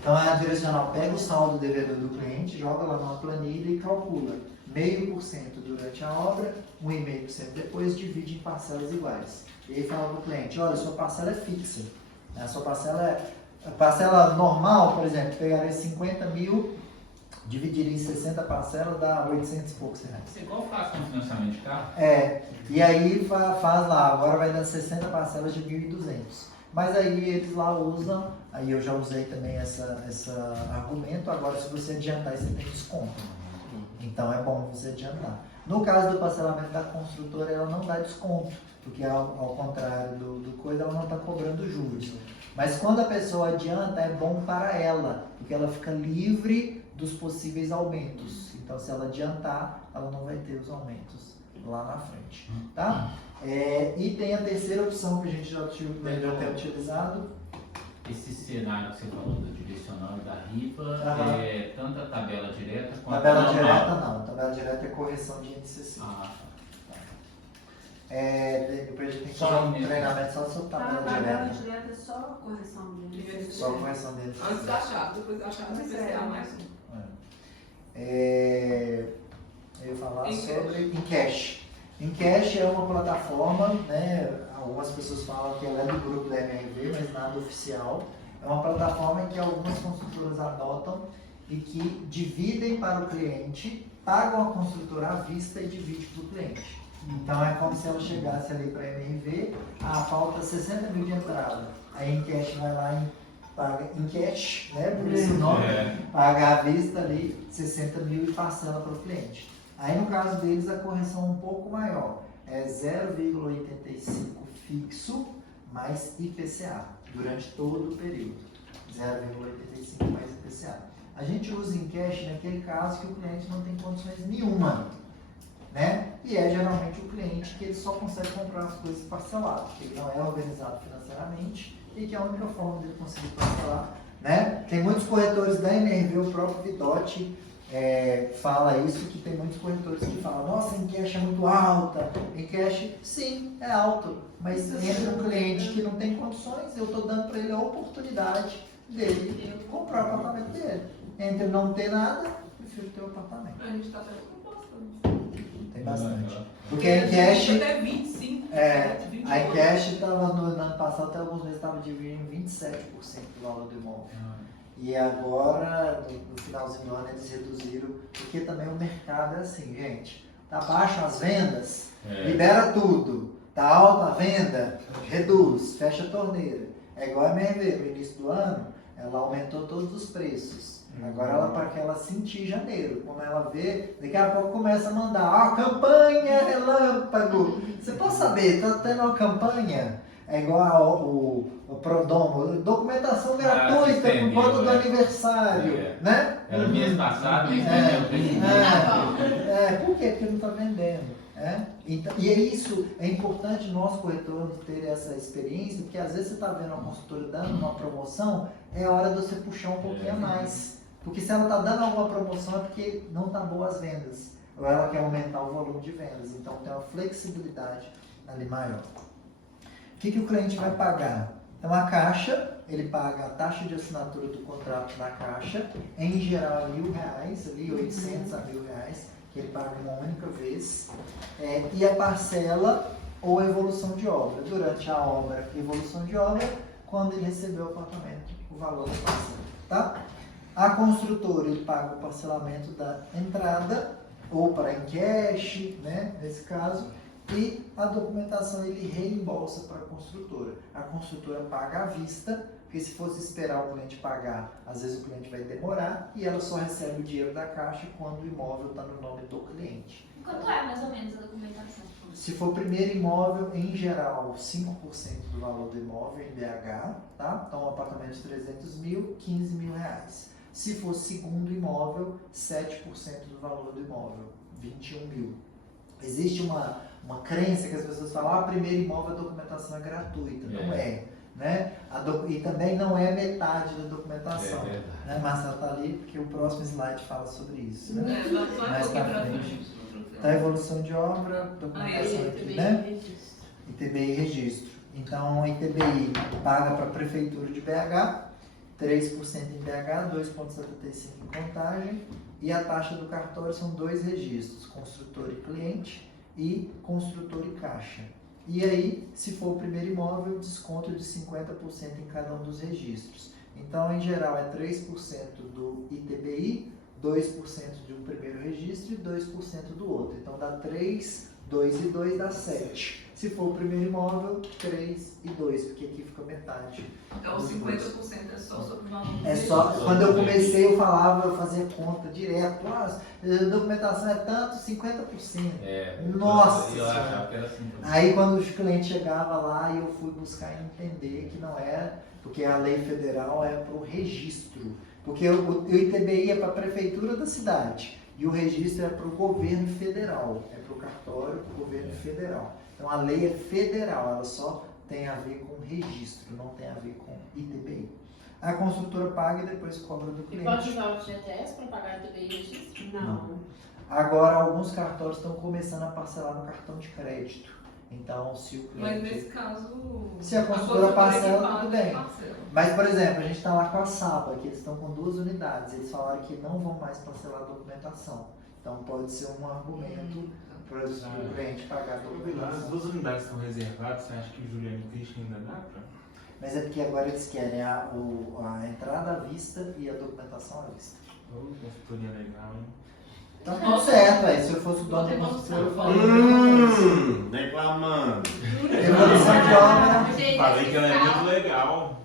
Então a direcional pega o saldo devedor do cliente, joga lá numa planilha e calcula 0,5% durante a obra, 1,5% depois, divide em parcelas iguais. E aí fala para o cliente, olha, sua parcela é fixa, né? A sua parcela normal, por exemplo, pegaria 50 mil, dividiria em 60 parcelas, dá 800 e poucos reais. Você igual faz com financiamento de carro? E aí faz lá, agora vai dar 60 parcelas de 1.200. Mas aí eles lá usam, aí eu já usei também esse argumento, agora se você adiantar, você tem desconto. Então é bom você adiantar. No caso do parcelamento da construtora, ela não dá desconto, porque ao contrário do coisa, ela não está cobrando juros. Mas quando a pessoa adianta, é bom para ela, porque ela fica livre dos possíveis aumentos. Então se ela adiantar, ela não vai ter os aumentos lá na frente. Tá? E tem a terceira opção que a gente já tem utilizado. Esse cenário que você falou do direcional e da RIVA, tanto a tabela direta quanto tabela direta não, tabela direta é correção de INCC. Depois a gente tem que fazer um treinamento só sobre tabela direta. Tabela direta é só correção de INCC. Só correção de INCC. Antes da chave, depois da chave você vai mais um. Eu ia falar sobre Encash. Encash é uma plataforma, né? Algumas pessoas falam que ela é do grupo da MRV, mas nada oficial. É uma plataforma em que algumas construtoras adotam e que dividem para o cliente pagam a construtora à vista e divide para o cliente. Então é como se ela chegasse ali para a MRV, falta 60 mil de entrada. A Encash vai lá e paga em cash, né? Por esse nome, paga à vista ali 60 mil e parcela para o cliente. Aí no caso deles a correção é um pouco maior, é 0,85 fixo mais IPCA durante todo o período. 0,85 mais IPCA. A gente usa em cash naquele caso que o cliente não tem condições nenhuma, né? E é geralmente o cliente que ele só consegue comprar as coisas parceladas, que ele não é organizado financeiramente e que é a única forma dele conseguir parcelar, né? Tem muitos corretores da MRV, o próprio Vidotti fala isso, que tem muitos corretores que falam, nossa, em cash é muito alta, em cash sim, é alto, mas entra um cliente que não tem condições, eu estou dando para ele a oportunidade dele comprar o apartamento dele. Entre não ter nada, prefiro ter o apartamento. A gente está tendo proposta. Tem bastante. Porque a Encash. Até 25. A Encash estava no ano passado, até alguns meses, estava dividindo 27% do valor do imóvel. E agora, no finalzinho do ano, eles reduziram, porque também o mercado é assim, gente. Tá baixo as vendas, libera tudo. Tá alta a venda, reduz, fecha a torneira. É igual a MRV, no início do ano, ela aumentou todos os preços. Agora para que ela sentir em janeiro, quando ela vê, daqui a pouco começa a mandar, campanha relâmpago. Você pode saber, tá tendo uma campanha, é igual o Prodom, documentação gratuita por conta do aniversário, né? Era mês passado, por quê? Porque não está vendendo. Então, e é isso, é importante nós corretores ter essa experiência, porque às vezes você está vendo uma consultora dando uma promoção, é hora de você puxar um pouquinho a mais. Porque se ela está dando alguma promoção é porque não está boa as vendas, ou ela quer aumentar o volume de vendas, então tem uma flexibilidade ali maior. O que o cliente vai pagar? Então a Caixa, ele paga a taxa de assinatura do contrato da Caixa, em geral é R$1.000, ali 800 a R$1.000, que ele paga uma única vez, e a parcela ou evolução de obra. Durante a obra, evolução de obra, quando ele recebeu o apartamento, o valor da parcela, tá? A construtora, ele paga o parcelamento da entrada, ou para em cash, né, nesse caso, e a documentação ele reembolsa para a construtora. A construtora paga à vista, porque se fosse esperar o cliente pagar, às vezes o cliente vai demorar, e ela só recebe o dinheiro da Caixa quando o imóvel está no nome do cliente. Quanto é mais ou menos a documentação? Se for primeiro imóvel, em geral, 5% do valor do imóvel em BH, tá? Então, um apartamento de 300 mil, R$15.000. Se for segundo imóvel, 7% do valor do imóvel, 21 mil. Existe uma crença que as pessoas falam, primeiro imóvel a documentação é gratuita. Não é. Né? E também não é metade da documentação. Né? Marcelo está ali porque o próximo slide fala sobre isso. Né? Mais para frente. Tá, evolução de obra, documentação aqui, né? ITBI e registro. Então, ITBI paga para a Prefeitura de BH, 3% em BH, 2,75% em Contagem, e a taxa do cartório são 2 registros, construtor e cliente e construtor e caixa. E aí, se for o primeiro imóvel, desconto de 50% em cada um dos registros. Então, em geral, é 3% do ITBI, 2% de um primeiro registro e 2% do outro. Então, dá 3, 2 e 2 dá 7. Se for o primeiro imóvel, 3 e 2, porque aqui fica metade. Então, 50% é só sobre o valor. É só, quando eu comecei, eu fazia conta direto. A documentação é tanto, 50%. Nossa! Eu achava que era assim. Aí, quando o cliente chegava lá, eu fui buscar entender que não era, porque a lei federal é para o registro. Porque o ITBI é para a prefeitura da cidade e o registro é para o governo federal, é para o cartório, para o governo federal. Então a lei é federal, ela só tem a ver com registro, não tem a ver com ITBI. A construtora paga e depois cobra do cliente. E pode usar o FGTS para pagar ITBI e registro? Não. Agora alguns cartórios estão começando a parcelar no cartão de crédito. Então, se o cliente... Mas nesse caso... Se a construtora parcela, tudo bem. Mas, por exemplo, a gente está lá com a Saba, que eles estão com 2 unidades. Eles falaram que não vão mais parcelar a documentação. Então, pode ser um argumento para o cliente pagar a documentação. As 2 unidades estão reservadas, você acha que o Juliano e o Cristian ainda dá para? Mas é porque agora eles querem a entrada à vista e a documentação à vista. Consultoria legal, hein? Tá tudo certo, aí. Se eu fosse o dono da construtora, eu falaria. Reclamando. Evolução de obra. Falei que ela é muito legal.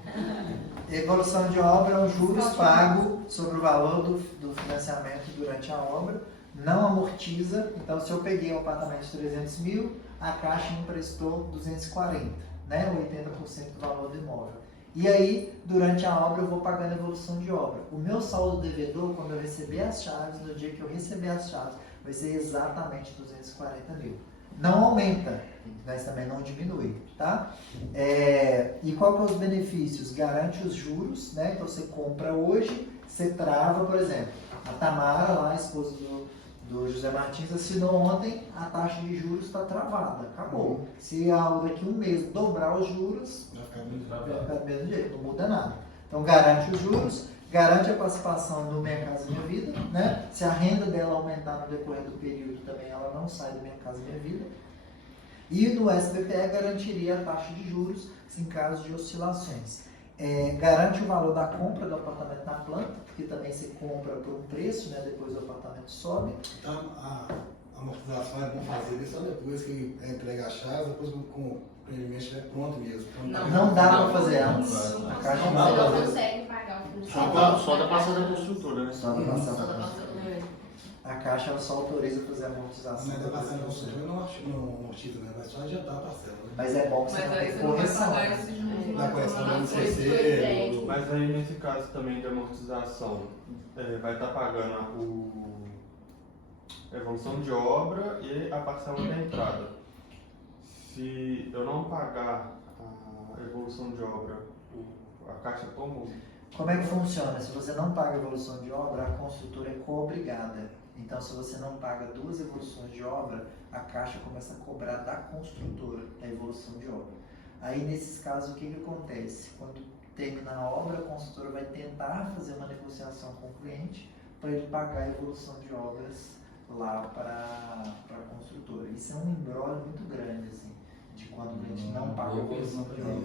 Evolução de obra é um juros pago sobre o valor do financiamento durante a obra, não amortiza. Então, se eu peguei um apartamento de 300 mil, a Caixa me emprestou 240, né? 80% do valor do imóvel. E aí, durante a obra, eu vou pagando a evolução de obra. O meu saldo devedor, quando eu receber as chaves, no dia que eu receber as chaves, vai ser exatamente 240 mil. Não aumenta, mas também não diminui, tá? E qual que é os benefícios? Garante os juros, né? Que você compra hoje, você trava, por exemplo, a Tamara lá, a esposa do José Martins, assinou ontem, a taxa de juros está travada, acabou. Se daqui um mês dobrar os juros, vai ficar do mesmo jeito, não muda nada. Então garante os juros, garante a participação no Minha Casa Minha Vida, né? Se a renda dela aumentar no decorrer do período também, ela não sai do Minha Casa Minha Vida. E no SBPE garantiria a taxa de juros em caso de oscilações. Garante o valor da compra do apartamento na planta, porque também você compra por um preço, né? Depois o apartamento sobe. Então, a amortização é bom fazer só depois que entrega a chave, depois com o empreendimento estiver pronto mesmo. Não dá para fazer antes. A Caixa não dá para fazer. Consegue pagar o financiamento. Só da passada da construtora, né? Só da passada da construtora. A Caixa ela só autoriza fazer a amortização. Mas a parcela da construtora não amortiza, né? Vai só adiantar a parcela. Né? Mas é bom que você não tem correção. Da correção do INCC. Mas aí nesse caso também de amortização, vai estar pagando a evolução de obra e a parcela da entrada. Se eu não pagar a evolução de obra, a Caixa toma. Como é que funciona? Se você não paga a evolução de obra, a construtora é coobrigada. Então, se você não paga 2 evoluções de obra, a Caixa começa a cobrar da construtora a evolução de obra. Aí, nesses casos, o que acontece? Quando terminar a obra, a construtora vai tentar fazer uma negociação com o cliente para ele pagar a evolução de obras lá para a construtora. Isso é um imbróglio muito grande, assim, de quando o cliente não paga a evolução de obra.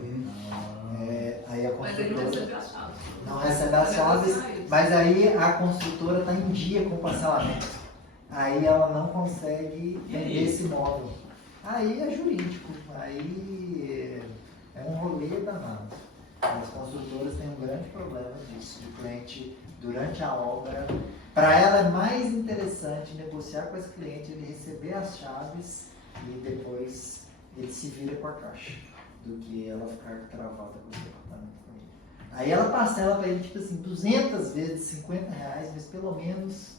Aí a construtora... Mas ele não recebe as chaves. Não recebe as chaves, mas aí a construtora está em dia com o parcelamento. Aí ela não consegue vender esse imóvel. Aí é jurídico, aí é um rolê danado. As construtoras têm um grande problema disso, de cliente durante a obra. Para ela é mais interessante negociar com esse cliente, ele receber as chaves e depois ele se vira com a Caixa, do que ela ficar travada com esse apartamento com ele. Aí ela parcela para ele, tipo assim, 200 vezes R$50, mas pelo menos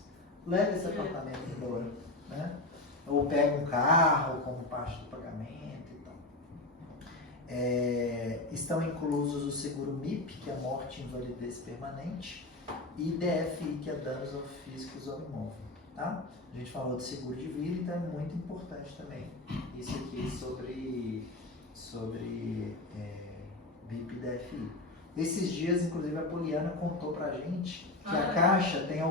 leva esse apartamento embora, né? Ou pega um carro como parte do pagamento e tal. Estão inclusos o seguro MIP, que é morte e invalidez permanente, e DFI, que é danos físicos ao imóvel, tá? A gente falou de seguro de vida, então é muito importante também isso aqui sobre BIP e DFI. Esses dias, inclusive, a Poliana contou pra gente que a Caixa tem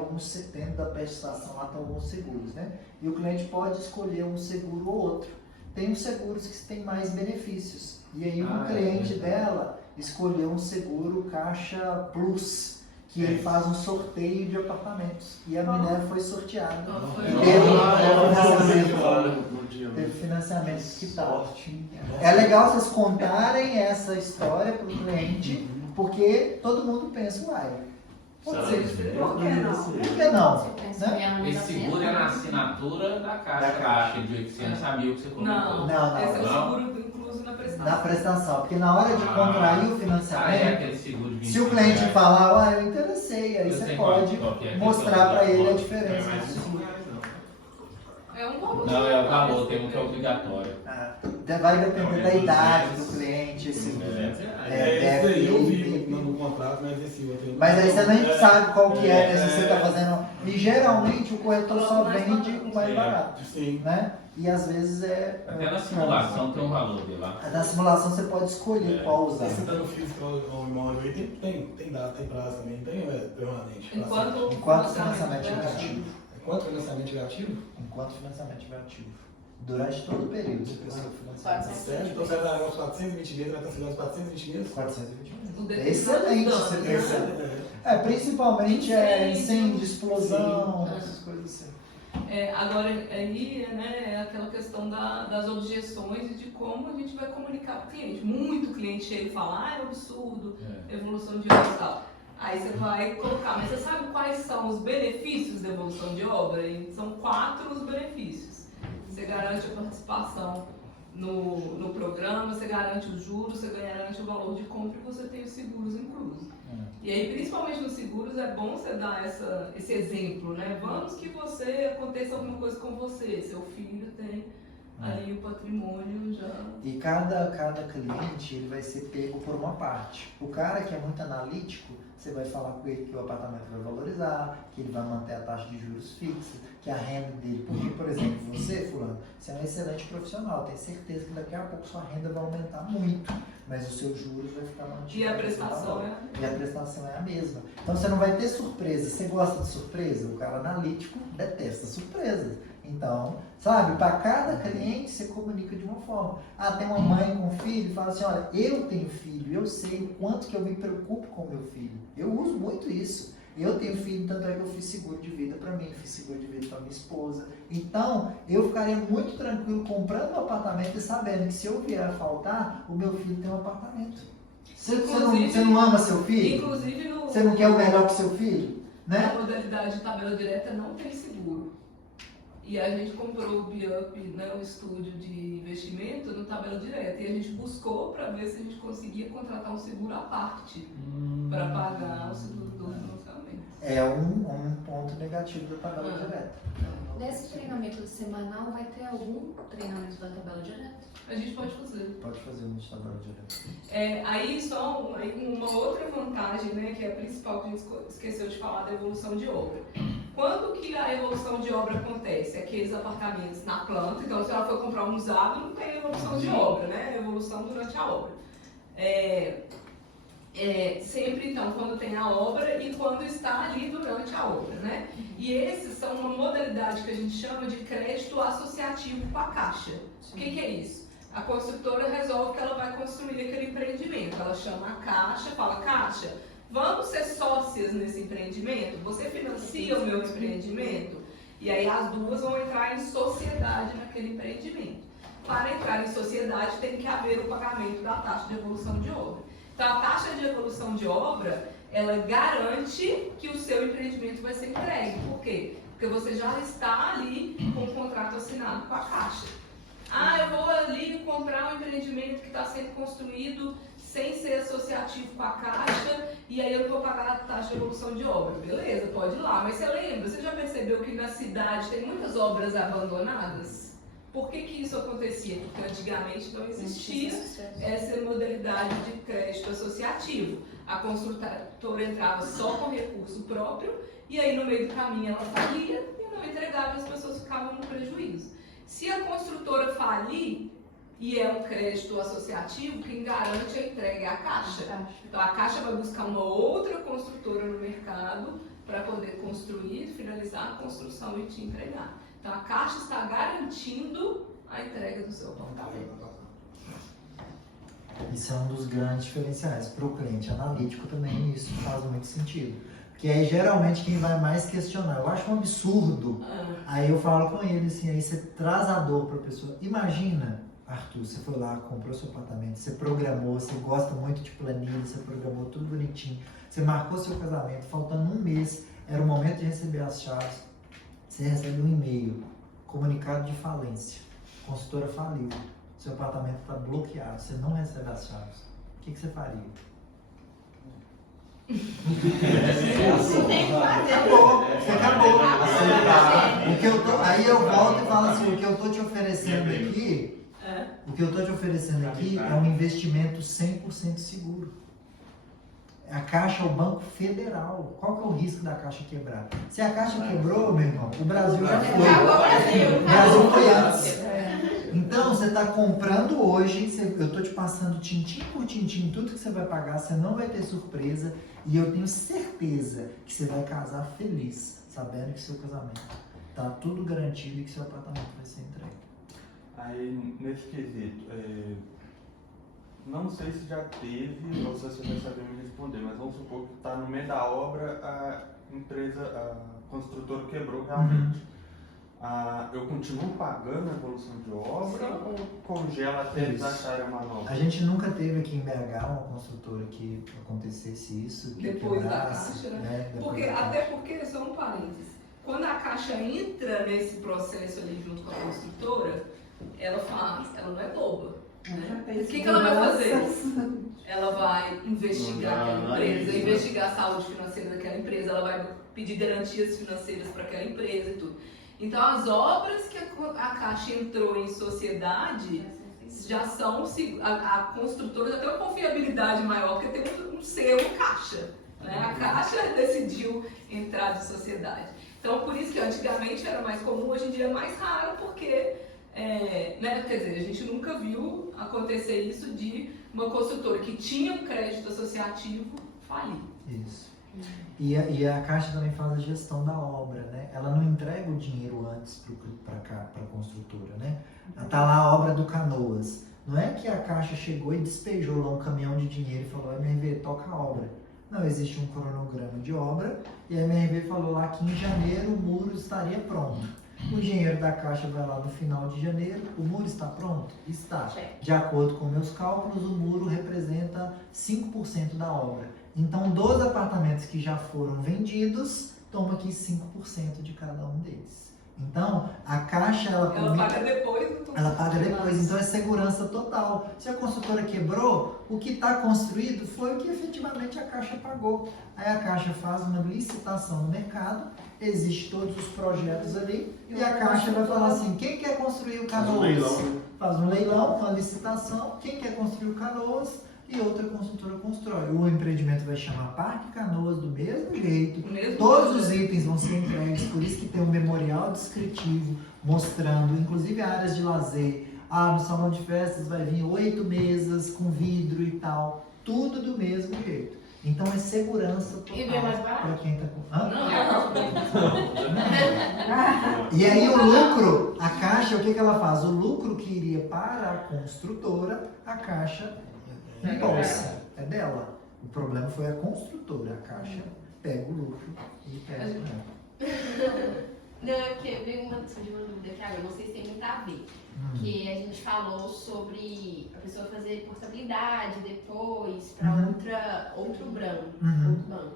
dentro da prestação lá tem alguns seguros, né? E o cliente pode escolher um seguro ou outro. Tem os seguros que têm mais benefícios. E aí um cliente dela escolheu um seguro Caixa Plus, que ele faz um sorteio de apartamentos. E a mulher foi sorteada. Teve financiamento quitado. É legal vocês contarem essa história para o cliente, porque todo mundo pensa, pode ser diferente. Por que não? Né? Esse seguro é na assinatura da Caixa de 800 mil que você colocou. Não. Esse é o seguro incluso na prestação. Na prestação, porque na hora de contrair o financiamento, aquele seguro de se o cliente falar, eu interessei, aí você pode mostrar para ele a diferença do seguro. É um valor. Não, é o valor, tem um que é obrigatório. Vai depender da idade do cliente, esse eu vi no contrato, mas esse outro. Mas aí você nem sabe qual que é, se você está fazendo. E geralmente o corretor só vende o mais barato. Sim. Né? E às vezes até na simulação tem um valor de lá. Na simulação você pode escolher qual usar. Se está no físico ou imóvel aí, tem data, tem prazo também, tem permanente. Enquanto financiamento é ativo. Enquanto financiamento estiver ativo? Enquanto financiamento estiver ativo. Durante todo o período. Então você vai dar uns 420 meses, vai estar financiando 420 meses? 420 meses. Excelente você pensar. Principalmente incêndio, explosão, essas coisas assim. Agora, aí, né, é aquela questão das objeções e de como a gente vai comunicar para o cliente. Muito cliente chega e fala, é um absurdo, evolução de obra e tal. Aí você vai colocar, mas você sabe quais são os benefícios da evolução de obra? E são 4 os benefícios. Você garante a participação no programa, você garante os juros, você garante o valor de compra e você tem os seguros inclusos. E aí, principalmente nos seguros, é bom você dar esse exemplo, né? Vamos que aconteça alguma coisa com você, seu filho tem ali o patrimônio já. E cada cliente ele vai ser pego por uma parte. O cara que é muito analítico, você vai falar com ele que o apartamento vai valorizar, que ele vai manter a taxa de juros fixa, que a renda dele. Porque, por exemplo, você, fulano, você é um excelente profissional, tem certeza que daqui a pouco sua renda vai aumentar muito, mas os seus juros vai ficar mantido. E a prestação E a prestação é a mesma. Então você não vai ter surpresa. Você gosta de surpresa? O cara analítico detesta surpresas. Então, sabe, para cada cliente você comunica de uma forma. Tem uma mãe com filho e fala assim, olha, eu tenho filho, eu sei o quanto que eu me preocupo com o meu filho. Eu uso muito isso. Eu tenho filho, tanto é que eu fiz seguro de vida para mim, fiz seguro de vida para minha esposa. Então, eu ficaria muito tranquilo comprando um apartamento e sabendo que se eu vier a faltar, o meu filho tem um apartamento. Você não ama seu filho? Inclusive você não quer o melhor para o seu filho? Né? A modalidade de tabela direta não tem seguro. E a gente comprou o BIUP, né, um estúdio de investimento no tabela direta. E a gente buscou para ver se a gente conseguia contratar um seguro à parte para pagar o seguro do financiamento. É um ponto negativo da tabela direta. Nesse treinamento semanal, vai ter algum treinamento da tabela direta? A gente pode fazer. Pode fazer no tabela direta. Aí só uma outra vantagem, né, que é a principal que a gente esqueceu de falar, da evolução de obra. Quando que a evolução de obra acontece? Aqueles apartamentos na planta, então se ela for comprar um usado, não tem evolução de obra, né? Evolução durante a obra. Sempre, então, quando tem a obra e quando está ali durante a obra, né? E esses são uma modalidade que a gente chama de crédito associativo com a Caixa. O que é isso? A construtora resolve que ela vai construir aquele empreendimento. Ela chama a Caixa, fala, Caixa, vamos ser sócias nesse empreendimento? Você financia o meu empreendimento? E aí as duas vão entrar em sociedade naquele empreendimento. Para entrar em sociedade tem que haver o pagamento da taxa de evolução de obra. Então a taxa de evolução de obra, ela garante que o seu empreendimento vai ser entregue. Por quê? Porque você já está ali com o contrato assinado com a Caixa. Eu vou ali comprar um empreendimento que está sendo construído sem ser associativo com a Caixa, e aí eu vou pagar a taxa de evolução de obra. Beleza, pode ir lá. Mas você já percebeu que na cidade tem muitas obras abandonadas? Por que isso acontecia? Porque antigamente não existia essa modalidade de crédito associativo. A construtora entrava só com recurso próprio, e aí no meio do caminho ela falia e não entregava e as pessoas ficavam no prejuízo. Se a construtora falir, e é um crédito associativo, quem garante a entrega é a Caixa. Então a Caixa vai buscar uma outra construtora no mercado para poder construir, finalizar a construção e te entregar. Então a Caixa está garantindo a entrega do seu apartamento. Isso é um dos grandes diferenciais. Para o cliente analítico também isso faz muito sentido. Porque aí geralmente quem vai mais questionar, eu acho um absurdo. Aí eu falo com ele assim, aí você traz a dor para a pessoa. Imagina, Arthur, você foi lá, comprou seu apartamento, você programou, você gosta muito de planilha, você programou tudo bonitinho, você marcou seu casamento, faltando um mês, era o momento de receber as chaves, você recebe um e-mail, comunicado de falência, a consultora faliu, seu apartamento está bloqueado, você não recebe as chaves, o que você faria? Acabou. Aí eu volto e falo assim, o que eu estou te oferecendo aqui, é um investimento 100% seguro. A Caixa é o Banco Federal. Qual que é o risco da Caixa quebrar? Se a Caixa quebrou, meu irmão, o Brasil já foi. O Brasil foi antes. Então, você está comprando hoje, eu estou te passando tintim por tintim tudo que você vai pagar, você não vai ter surpresa, e eu tenho certeza que você vai casar feliz, sabendo que seu casamento está tudo garantido e que seu apartamento vai ser entregue. Aí, nesse quesito, não sei se já teve, ou se você vai saber me responder, mas vamos supor que está no meio da obra, a construtora quebrou realmente. eu continuo pagando a evolução de obra ou congela até eles acharem a manobra? A gente nunca teve aqui em BH uma construtora que acontecesse isso, que Depois da quebrasse, Caixa, né? né? Depois Porque, da Caixa. até porque, só um parênteses, quando a Caixa entra nesse processo ali junto com a construtora, ela não é boba. Né? O que ela vai fazer? Ela vai investigar aquela empresa, investigar a saúde financeira daquela empresa, ela vai pedir garantias financeiras para aquela empresa e tudo. Então, as obras que a Caixa entrou em sociedade já são, a construtora já tem uma confiabilidade maior, porque tem um selo Caixa. Né? A Caixa decidiu entrar de sociedade. Então, por isso que antigamente era mais comum, hoje em dia é mais raro, porque, né, quer dizer, a gente nunca viu acontecer isso de uma construtora que tinha um crédito associativo falir. Isso. E a Caixa também faz a gestão da obra, né? Ela não entrega o dinheiro antes para a construtora, né? Tá lá a obra do Canoas. Não é que a Caixa chegou e despejou lá um caminhão de dinheiro e falou, MRV, toca a obra. Não, existe um cronograma de obra e a MRV falou lá que em janeiro o muro estaria pronto. O engenheiro da Caixa vai lá no final de janeiro, o muro está pronto? Está. De acordo com meus cálculos, o muro representa 5% da obra. Então, dos apartamentos que já foram vendidos, toma aqui 5% de cada um deles. Então, a Caixa, ela paga depois. Ela paga depois, então é segurança total. Se a construtora quebrou, o que está construído foi o que efetivamente a Caixa pagou. Aí a Caixa faz uma licitação no mercado, existem todos os projetos ali, e a Caixa vai falar assim, quem quer construir o Canoas? Faz um leilão, uma licitação, quem quer construir o Canoas? E outra construtora constrói. O empreendimento vai chamar Parque Canoas do mesmo jeito. Todos os itens vão ser entregues, por isso que tem um memorial descritivo mostrando, inclusive áreas de lazer. No salão de festas vai vir 8 mesas com vidro e tal. Tudo do mesmo jeito. Então é segurança total. E bem mais barato? Para quem está com... Não, E aí o lucro, a Caixa, o que ela faz? O lucro que iria para a construtora, a Caixa embolsa, é dela. O problema foi a construtora, a Caixa pega o lucro e pega o lucro. Não, é porque veio uma dúvida que agora não sei se tem muito a ver. Que a gente falou sobre a pessoa fazer portabilidade depois para outro banco,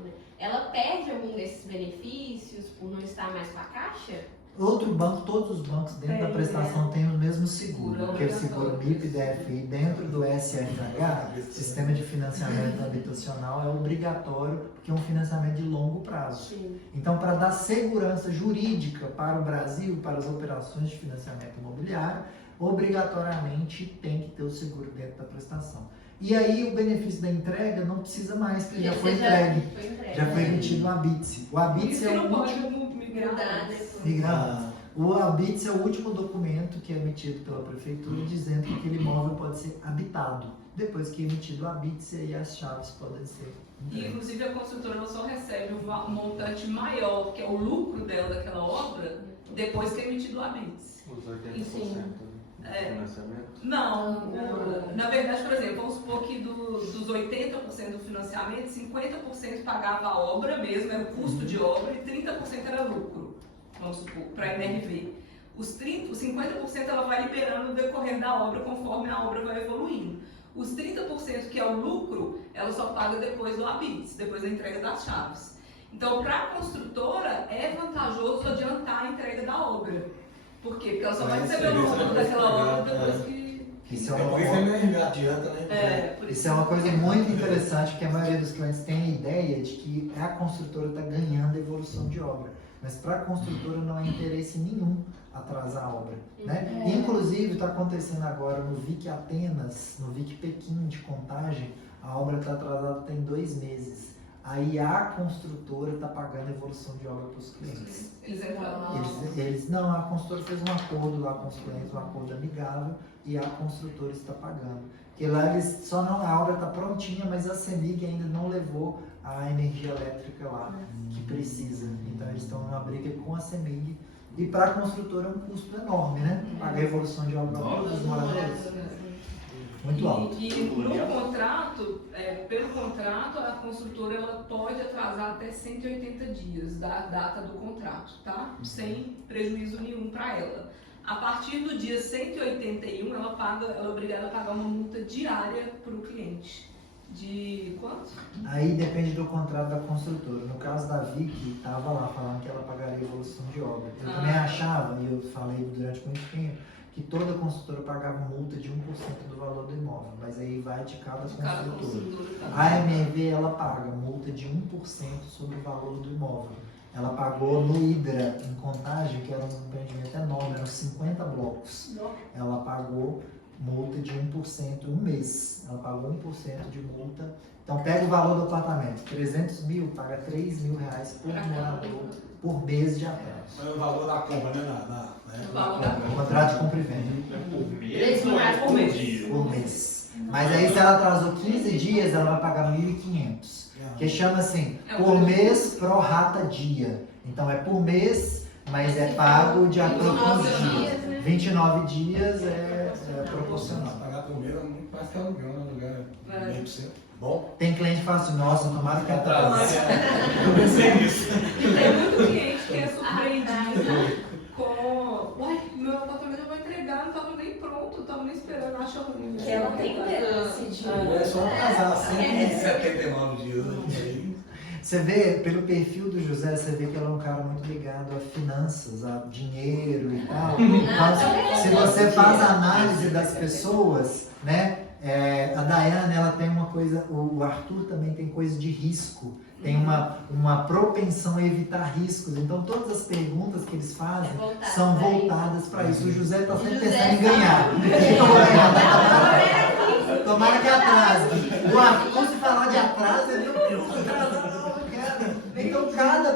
né? Ela perde algum desses benefícios por não estar mais com a Caixa? Outro banco, todos os bancos dentro da prestação têm o mesmo seguro, porque o seguro MIP e DFI dentro do SFH, Sistema de Financiamento Habitacional, é obrigatório, porque é um financiamento de longo prazo. Sim. Então, para dar segurança jurídica para o Brasil, para as operações de financiamento imobiliário, obrigatoriamente tem que ter o seguro dentro da prestação. E aí o benefício da entrega não precisa mais, porque já foi entregue. Já foi emitido o ABITSE. O ABITSE é o último... O ABITSE é o último documento que é emitido pela prefeitura dizendo que aquele imóvel pode ser habitado. Depois que é emitido o ABITSE, aí as chaves podem ser entregues. E, inclusive, a construtora só recebe um montante maior, que é o lucro dela daquela obra, depois que é emitido o ABITSE. Os 80% do financiamento? Não. Na verdade, por exemplo, vamos supor que dos 80% do financiamento, 50% pagava a obra mesmo, era o custo de obra, e 30% era lucro, vamos supor, para a MRV. Os 50% ela vai liberando no decorrer da obra, conforme a obra vai evoluindo. Os 30% que é o lucro, ela só paga depois do ABITSE, depois da entrega das chaves. Então, para a construtora, é vantajoso adiantar a entrega da obra. Por quê? Porque ela só vai receber o lucro daquela obra depois que... Isso é uma coisa muito interessante, porque a maioria dos clientes tem a ideia de que a construtora está ganhando a evolução de obra. Mas para a construtora não há interesse nenhum atrasar a obra. Né? Inclusive, está acontecendo agora no VIC Atenas, no VIC Pequim de Contagem, a obra está atrasada tem 2 meses. Aí a construtora está pagando a evolução de obra para os clientes. Não, a construtora fez um acordo lá com os clientes, um acordo amigável, e a construtora está pagando. Porque lá eles a obra está prontinha, mas a CEMIG ainda não levou a energia elétrica lá que precisa. Então eles estão numa briga com a CEMIG. E para a construtora é um custo enorme, né? Pagar a evolução de obra para os moradores. Muito alto. E no contrato, pelo contrato, a construtora ela pode atrasar até 180 dias da data do contrato, tá? Sem prejuízo nenhum para ela. A partir do dia 181, ela é obrigada a pagar uma multa diária para o cliente. De quanto? Aí depende do contrato da construtora. No caso da Vicky, estava lá falando que ela pagaria evolução de obra. Eu também achava, e eu falei durante muito tempo, que toda construtora pagava multa de 1% do valor do imóvel, mas aí vai de cada construtora. A MRV, ela paga multa de 1% sobre o valor do imóvel. Ela pagou no Hidra, em Contagem, que era um empreendimento enorme, eram 50 blocos. Ela pagou multa de 1% um mês. Ela pagou 1% de multa. Então pega o valor do apartamento, 300 mil, paga 3 mil reais por morador por mês de atraso. É o valor da compra, né? O contrato de compra e venda. Por mês ou é por dia? Por mês. Mas aí se ela atrasou 15 dias, ela vai pagar 1.500. Que chama assim, por mês pro rata dia. Então é por mês, mas é pago de acordo com os dias. 29 dias é proporcional. Pagar por mês é muito mais que aluguel, né? Aluguel é 100%. Bom. Tem cliente que fala assim, nossa, tomara que atrase. Eu pensei nisso. Tem muito cliente que é surpreendido com... Uai, meu apartamento eu vou entregar, não estava nem pronto, estava nem esperando, achando ruim. Que ela tem interesse de... É só atrasar 179 dias. Você vê, pelo perfil do José, você vê que ele é um cara muito ligado a finanças, a dinheiro e tal. Então, se você faz a análise das pessoas, né? A Dayane, ela tem uma coisa, o Arthur também tem coisa de risco, tem uma propensão a evitar riscos. Então todas as perguntas que eles fazem são voltadas para isso. O José está sempre pensando em ganhar. Tomara que atrase. O Arthur, se falar de atraso, ele não atrasa, não, eu quero. Então cada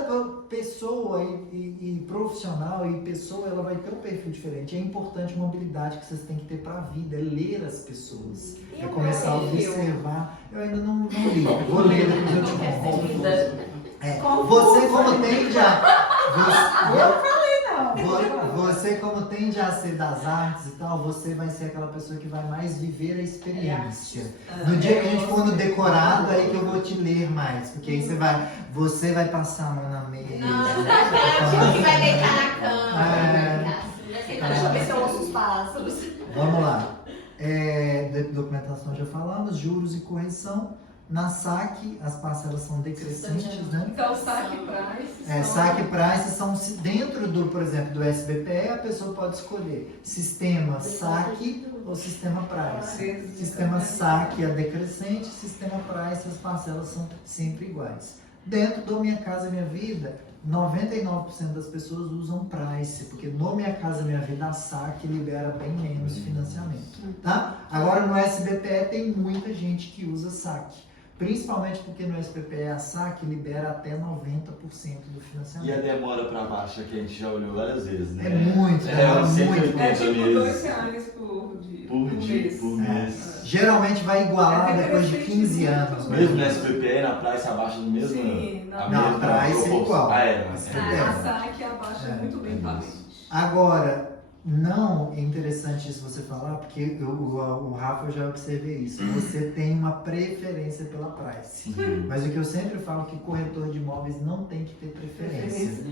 pessoa e profissional e pessoa, ela vai ter um perfil diferente. É importante uma habilidade que vocês têm que ter para a vida, é ler as pessoas. É começar a observar. Eu ainda não li, vou ler depois eu te conto. Você como tende você como tende a ser das artes e tal, você vai ser aquela pessoa que vai mais viver a experiência. No dia que a gente for no decorado, aí que eu vou te ler mais, porque aí você vai passar a mão na mesa. Não, vai deitar na cama. Deixa eu ver se eu ouço os pássaros. Vamos lá. Documentação já falamos, juros e correção. Na saque, as parcelas são decrescentes, né? Então, saque price. Saque price são dentro do, por exemplo, do SBPE, a pessoa pode escolher sistema saque ou sistema price. Sistema saque é decrescente, sistema price, as parcelas são sempre iguais. Dentro do Minha Casa Minha Vida, 99% das pessoas usam price, porque no Minha Casa Minha Vida a saque libera bem menos financiamento, tá? Agora no SBPE tem muita gente que usa saque. Principalmente porque no SPPE a SAC libera até 90% do financiamento. E a demora para baixa que a gente já olhou várias vezes, né? É muito, muito. É tipo R$2 por mês. Geralmente vai igualar depois de 15 anos. Mesmo no SPPE, na Price abaixa no mesmo? Sim, na Price é igual. A SAC abaixa muito bem para Agora, não é interessante isso você falar, porque o Rafa, eu já observei isso. Você tem uma preferência pela price. Mas o que eu sempre falo é que corretor de imóveis não tem que ter preferência.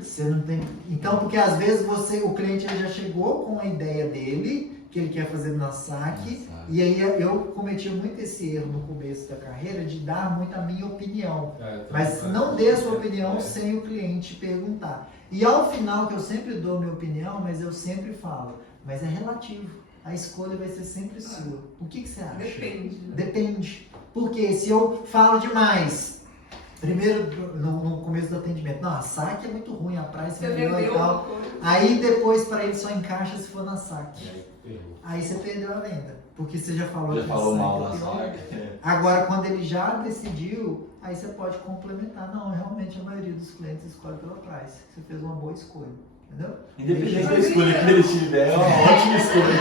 Você não tem. Então, porque às vezes o cliente já chegou com a ideia dele, que ele quer fazer na saque, e aí eu cometi muito esse erro no começo da carreira de dar muito a minha opinião. Mas não dê a sua opinião sem o cliente perguntar. E ao final, que eu sempre dou minha opinião, mas eu sempre falo, mas é relativo. A escolha vai ser sempre sua. O que você acha? Depende. Né? Depende. Porque se eu falo demais, primeiro no começo do atendimento, não, a saque é muito ruim, a price é melhor e tal. Aí depois para ele só encaixa se for na saque. Aí você perdeu a venda. Porque você já falou que falou mal da saque. Agora, quando ele já decidiu, aí você pode complementar. Não, realmente a maioria dos clientes escolhe pela price. Você fez uma boa escolha. Entendeu? Independente da escolha que ele tiver, é uma ótima escolha.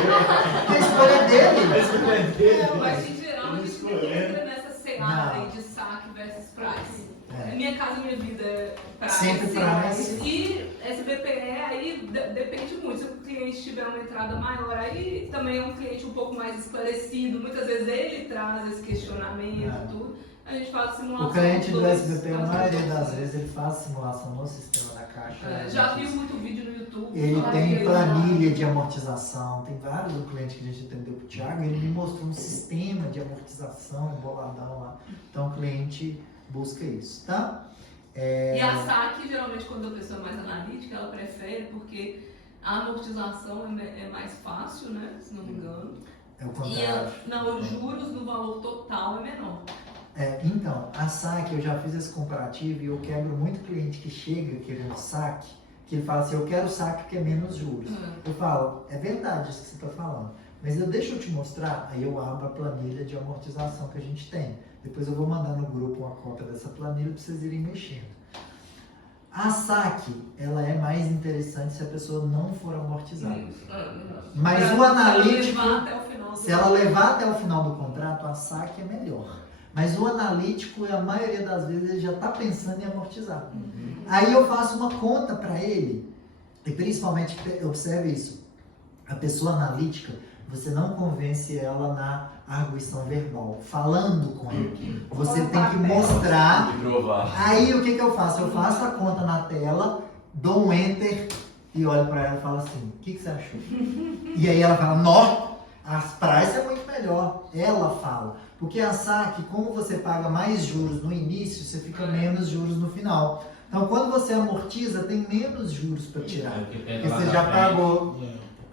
A escolha é dele. A escolha é dele. Mas em geral a gente entra nessa tem a lei de saque versus price. Minha Casa Minha Vida é price. Sempre price. E SBPE aí depende muito. Se o cliente tiver uma entrada maior, aí também é um cliente um pouco mais esclarecido. Muitas vezes ele traz esse questionamento, tudo. A gente faz simulação. O cliente do SBPE, a maioria das vezes, ele faz simulação no sistema da Caixa. Já vi muito vídeo no YouTube. Ele tem planilha de amortização. Tem vários clientes que a gente atendeu pro Thiago. Ele me mostrou um sistema de amortização, boladão lá. Então o cliente busca isso, tá? E a saque, geralmente, quando a pessoa é mais analítica, ela prefere, porque a amortização é mais fácil, né? Se não me engano. É o contrário. E os juros no valor total é menor. Então, a saque, eu já fiz esse comparativo e eu quebro muito cliente que chega querendo saque, que ele fala assim, eu quero saque porque é menos juros. Eu falo, é verdade isso que você está falando, mas deixa eu te mostrar, aí eu abro a planilha de amortização que a gente tem. Depois eu vou mandar no grupo uma cópia dessa planilha para vocês irem mexendo. A saque, ela é mais interessante se a pessoa não for amortizada. Mas o analítico, se ela levar até o final do contrato, a saque é melhor. Mas o analítico, a maioria das vezes, ele já está pensando em amortizar. Aí eu faço uma conta para ele, e principalmente, observe isso, a pessoa analítica, você não convence ela na arguição verbal, falando com ele. Você tem que mostrar. Aí o que eu faço? Eu faço a conta na tela, dou um enter e olho para ela e falo assim, o que você achou? E aí ela fala, nó, as price é muito melhor. Ela fala. Porque a saque, como você paga mais juros no início, você fica menos juros no final. Então quando você amortiza, tem menos juros para tirar. Porque você já pagou.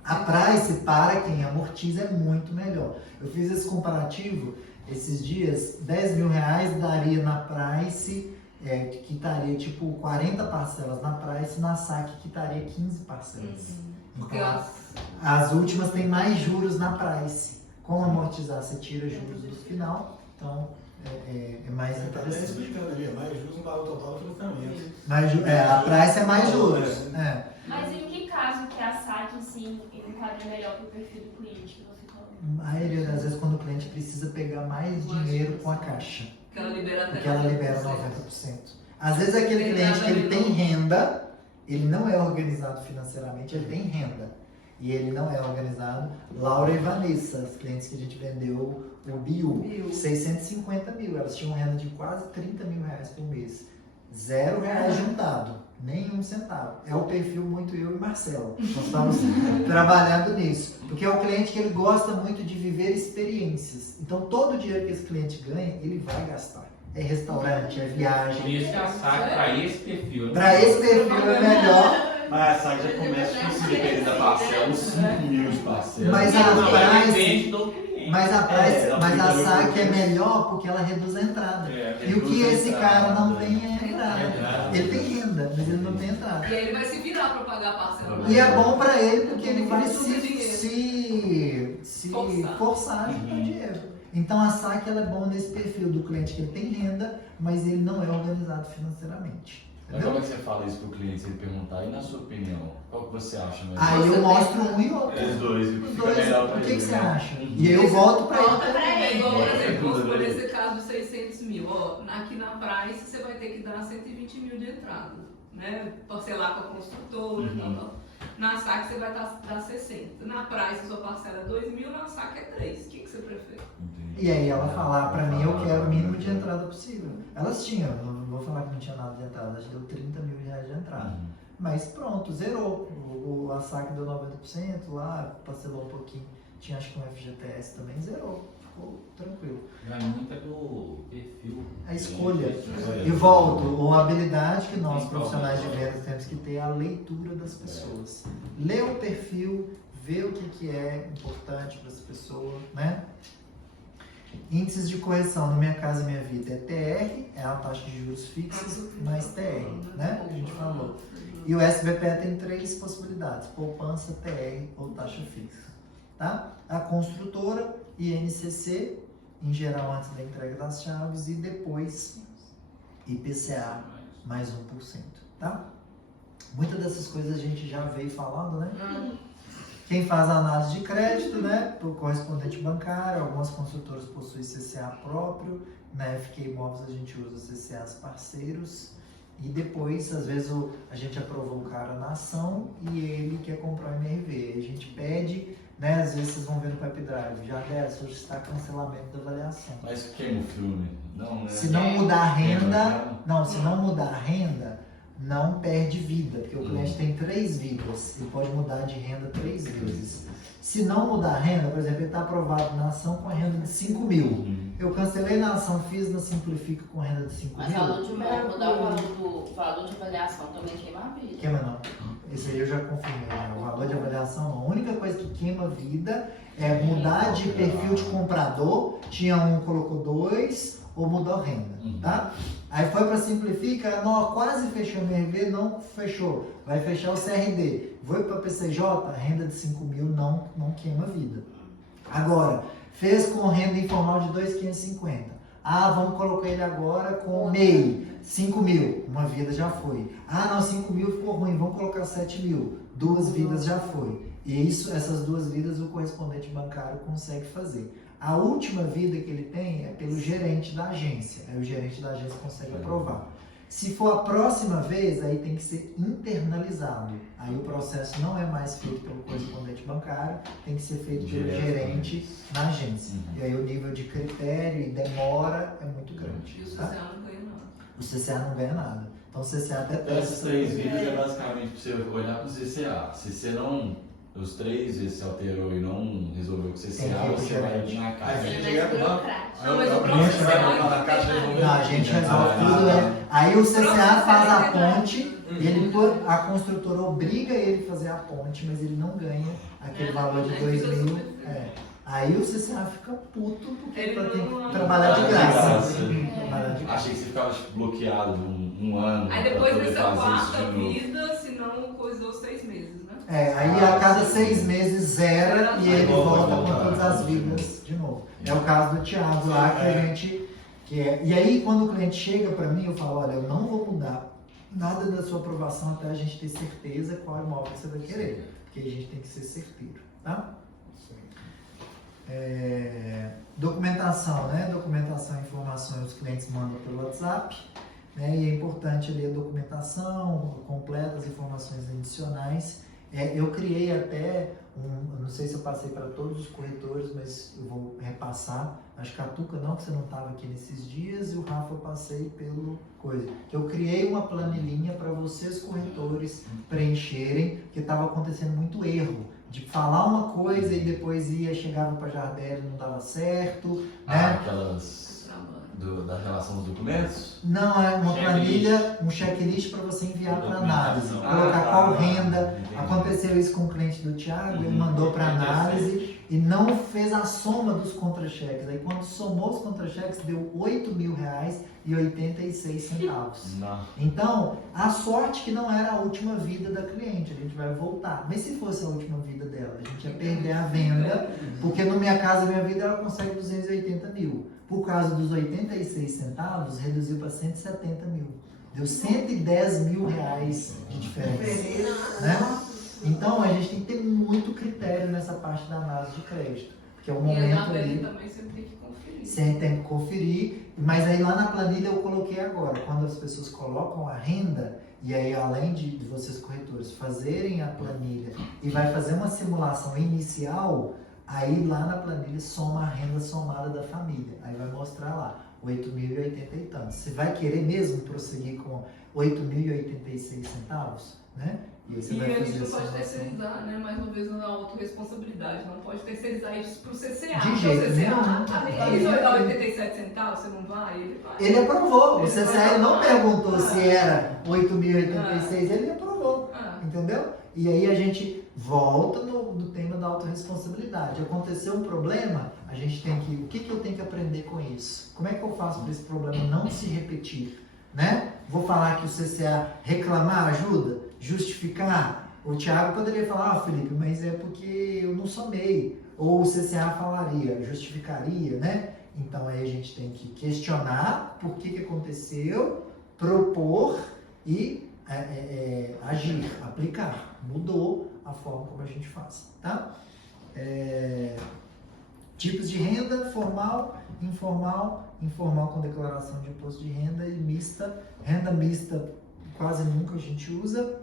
A price, para quem amortiza, é muito melhor. Eu fiz esse comparativo esses dias, 10 mil reais daria na price, que estaria tipo 40 parcelas na price, na saque que estaria 15 parcelas. Então, as últimas têm mais juros na price. Como amortizar, você tira juros do final, então é mais interessante. Está explicando ali, é mais juros no valor total do financiamento. A price é mais juros. Mas em que caso que a saque, assim, enquadra melhor para o perfil do cliente que você falou? A maioria das vezes quando o cliente precisa pegar mais dinheiro com a Caixa. Que ela libera porque ela libera 90%. Às vezes aquele cliente que ele tem renda, ele não é organizado financeiramente, ele tem renda. E ele não é organizado. Laura e Vanessa, as clientes que a gente vendeu o BIU, 650 mil. Elas tinham renda de quase 30 mil reais por mês. R$0 juntado, nem um centavo. É o perfil muito eu e Marcelo. Nós estamos trabalhando nisso. Porque é o cliente que ele gosta muito de viver experiências. Então todo o dinheiro que esse cliente ganha, ele vai gastar. É restaurante, é viagem. Por isso que a saque para esse perfil. Para esse perfil é melhor. Mas a saque já começa a conseguir dependendo da parcela, uns 5 mil de parcela. Mas a saque é melhor porque ela reduz a entrada. E o que esse cara não tem é entrada. Ele tem renda, mas ele não tem entrada. E aí ele vai se virar para pagar a parcela. E é bom para ele porque ele vai se forçar a juntar dinheiro. Então a saque ela é bom nesse perfil do cliente que ele tem renda, mas ele não é organizado financeiramente. Mas como é que você fala isso pro cliente, se ele perguntar, e na sua opinião, qual que você acha melhor? Aí eu mostro um e outro. Os dois, fica melhor pra ele. O que você acha? E eu volto pra ele. Igual, por exemplo, vamos por esse caso de 600 mil. Ó, aqui na Price você vai ter que dar 120 mil de entrada, né? Parcelar com a construtora e tal. Na saque você vai dar 60. Na Price sua parcela é 2 mil, na saque é 3. O que você prefere? E aí ela falar, pra mim eu quero o mínimo de entrada possível. Elas tinham, não vou falar que não tinha nada de entrada, elas deu 30 mil reais de entrada. Mas pronto, zerou. A saque deu 90% lá, parcelou um pouquinho. Tinha acho que um FGTS também, zerou. Ficou tranquilo. Vai muito do perfil. A escolha. E volto, a habilidade que nós profissionais de vendas temos que ter é a leitura das pessoas. Ler o perfil, ver o que é importante para essa pessoa, né? Índices de correção no Minha Casa Minha Vida é TR, é a taxa de juros fixa, mais TR, né? Que a gente falou. E o SBPE tem 3 possibilidades: poupança, TR ou taxa fixa. Tá? A construtora, INCC, em geral antes da entrega das chaves, e depois IPCA, mais 1%. Tá? Muitas dessas coisas a gente já veio falando, né? Quem faz a análise de crédito, né, por correspondente bancário, algumas construtoras possuem CCA próprio, na FQ Imóveis a gente usa CCAs parceiros, e depois, às vezes, a gente aprovou o cara na ação e ele quer comprar o MRV. A gente pede, né, às vezes vocês vão ver no Pipe Drive, já deve solicitar cancelamento da avaliação. Mas queima o filme, não, né? Se não mudar a renda, se não mudar a renda, não perde vida, porque o cliente tem 3 vidas e pode mudar de renda 3 vezes. Se não mudar a renda, por exemplo, ele está aprovado na ação com a renda de 5 mil. Eu cancelei na ação, fiz na Simplifica com renda de 5 Mas mil. valor de mudar o valor de avaliação também queima a vida. Queima não. Esse aí eu já confirmei. O valor de avaliação não. A única coisa que queima a vida é mudar de perfil de comprador. Tinha um, colocou 2 ou mudou a renda, tá? Aí foi para Simplifica, não, quase fechou o MRV, não fechou. Vai fechar o CRD. Foi para PCJ, a renda de 5 mil não queima a vida. Agora, fez com renda informal de 2.550. Ah, vamos colocar ele agora com MEI, 5 mil, uma vida já foi. Ah, não, 5 mil ficou ruim, vamos colocar 7 mil, 2 vidas já foi. E essas 2 vidas o correspondente bancário consegue fazer. A última vida que ele tem é pelo gerente da agência. Aí o gerente da agência consegue aprovar. Se for a próxima vez, aí tem que ser internalizado. Aí o processo não é mais feito pelo correspondente bancário, tem que ser feito pelo gerente na agência. E aí o nível de critério e demora é muito grande. E o CCA tá? não ganha nada. O CCA não ganha nada. Então o CCA até testa. Essas 3 vidas é basicamente para você olhar para o CCA. Se você não... Os 3 vezes se alterou e não resolveu com o CCA, você vai abrir na caixa. Aí fica direto lá. Não, mas o próprio CCA na caixa e Não, a gente resolve tudo. Aí o CCA faz a ponte, a construtora obriga ele a fazer a ponte, mas ele não ganha aquele valor de 2 mil. Aí o CCA fica puto porque ele tem que trabalhar de graça. Achei que você ficava bloqueado um ano. Aí depois dessa quarta vida, se não coisou os 3 meses, né? Aí a cada 6 meses zera e ele volta com todas as vidas de novo. É o caso do Thiago lá que a gente... E aí quando o cliente chega para mim, eu falo, olha, eu não vou mudar nada da sua aprovação até a gente ter certeza qual imóvel você vai querer. Porque a gente tem que ser certeiro, tá? Documentação, né? Documentação e informações os clientes mandam pelo WhatsApp, né? E é importante ali a documentação completa, as informações adicionais. Eu criei até não sei se eu passei para todos os corretores, mas eu vou repassar. Acho que a Tuca não, que você não estava aqui nesses dias, e o Rafa eu passei pelo coisa. Que eu criei uma planilhinha para vocês corretores preencherem, porque estava acontecendo muito erro. De falar uma coisa e depois chegava para a Jardelli e não dava certo. Né? Aquelas da relação dos documentos? Não, é uma planilha, um checklist para você enviar para análise. Colocar qual renda. Entendi. Aconteceu isso com o cliente do Thiago, ele mandou para análise e não fez a soma dos contra-cheques. Aí quando somou os contra-cheques, deu R$8.000,86. Então, a sorte que não era a última vida da cliente, a gente vai voltar. Mas se fosse a última vida dela, a gente ia perder a venda, porque no Minha Casa Minha Vida ela consegue 280 mil. Por causa dos 86 centavos, reduziu para 170 mil. Deu R$110 mil de diferença. Né? Então, a gente tem que ter muito critério nessa parte da análise de crédito. Porque é o momento ali... também sempre tem que conferir. Sempre tem que conferir. Mas aí lá na planilha eu coloquei agora. Quando as pessoas colocam a renda, e aí além de vocês corretores fazerem a planilha e vai fazer uma simulação inicial... Aí lá na planilha soma a renda somada da família. Aí vai mostrar lá, 8.080 e tantos. Você vai querer mesmo prosseguir com 8.086 centavos? Né? E aí você vai a fazer gente não pode simulação. terceirizar, né? Mais uma vez na autorresponsabilidade. Não pode terceirizar isso pro CCA. De jeito nenhum. Ele vai dar 87 centavos, você não vai? Ele vai. Ele aprovou. O CCA não perguntou se era 8.086, ele aprovou. Entendeu? E aí a gente volta no tema da autorresponsabilidade. Aconteceu um problema, a gente tem que... O que eu tenho que aprender com isso? Como é que eu faço para esse problema não se repetir? Né? Vou falar que o CCA reclamar ajuda? Justificar? O Thiago poderia falar, Felipe, mas é porque eu não somei. Ou o CCA falaria, justificaria, né? Então aí a gente tem que questionar por que aconteceu, propor e agir, aplicar. Mudou, a forma como a gente faz, tá? Tipos de renda: formal, informal com declaração de imposto de renda, e mista. Renda mista quase nunca a gente usa.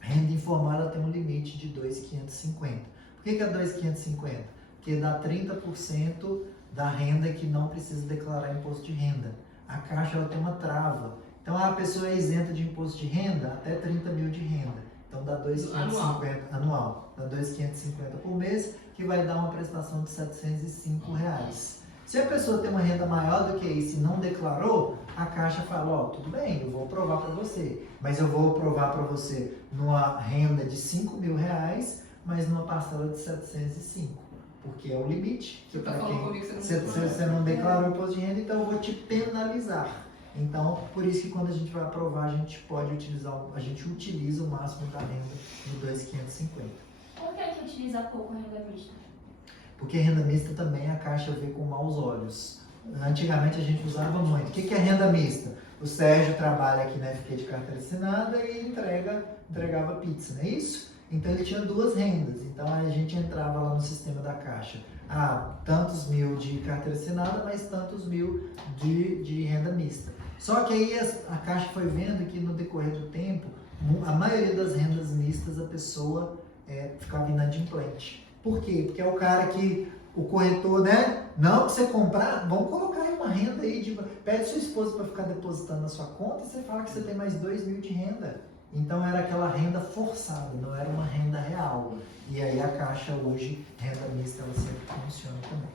Renda informal, ela tem um limite de 2.550. Por que é 2.550? Porque dá 30% da renda que não precisa declarar imposto de renda. A Caixa, ela tem uma trava. Então a pessoa é isenta de imposto de renda até 30 mil de renda. Então dá 2.550 anual. Dá 2.550 por mês, que vai dar uma prestação de R$705. Se a pessoa tem uma renda maior do que isso e não declarou, a Caixa fala: ó, tudo bem, eu vou aprovar para você, mas eu vou aprovar para você numa renda de R$5.000, mas numa parcela de 705, porque é o limite. Que para quem você não declarou imposto de renda, então eu vou te penalizar. Então, por isso que quando a gente vai aprovar, a gente utiliza o máximo da renda de 2.550. Por que utiliza pouco a renda mista? Porque renda mista também a Caixa vê com maus olhos. Antigamente a gente usava muito. O que é renda mista? O Sérgio trabalha aqui na FQ de carteira assinada e entregava pizza, não é isso? Então ele tinha duas rendas. Então a gente entrava lá no sistema da Caixa. Tantos mil de carteira assinada, mais tantos mil de renda mista. Só que aí a Caixa foi vendo que no decorrer do tempo, a maioria das rendas mistas a pessoa ficava inadimplente. Por quê? Porque é o cara que o corretor, né? Não, pra você comprar, vamos colocar aí uma renda aí, pede sua esposa para ficar depositando na sua conta e você fala que você tem mais 2.000 de renda. Então era aquela renda forçada, não era uma renda real. E aí a Caixa hoje, renda mista, ela sempre funciona também.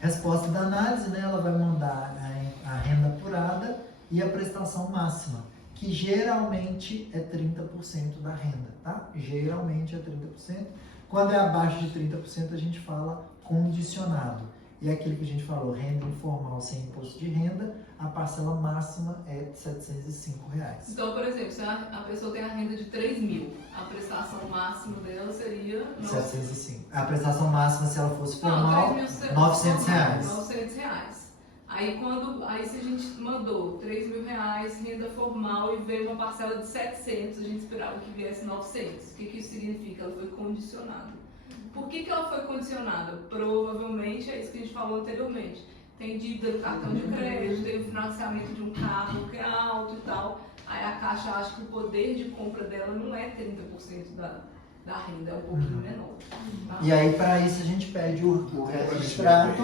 Resposta da análise, né? Ela vai mandar a renda apurada e a prestação máxima, que geralmente é 30% da renda, tá? Geralmente é 30%. Quando é abaixo de 30%, a gente fala condicionado. E é aquilo que a gente falou, renda informal sem imposto de renda, a parcela máxima é de R$705. Então, por exemplo, se a pessoa tem a renda de 3.000, a prestação máxima dela seria... 705. A prestação máxima, se ela fosse formal, R$900. R$900. Aí se a gente mandou R$3.000, renda formal, e veio uma parcela de 700, a gente esperava que viesse 900. O que isso significa? Ela foi condicionada. Por que ela foi condicionada? Provavelmente é isso que a gente falou anteriormente. Tem dívida no cartão de crédito, tem o financiamento de um carro que é alto e tal. Aí a Caixa acha que o poder de compra dela não é 30% da renda, é um pouquinho menor. Tá? E aí, para isso, a gente pede o registrado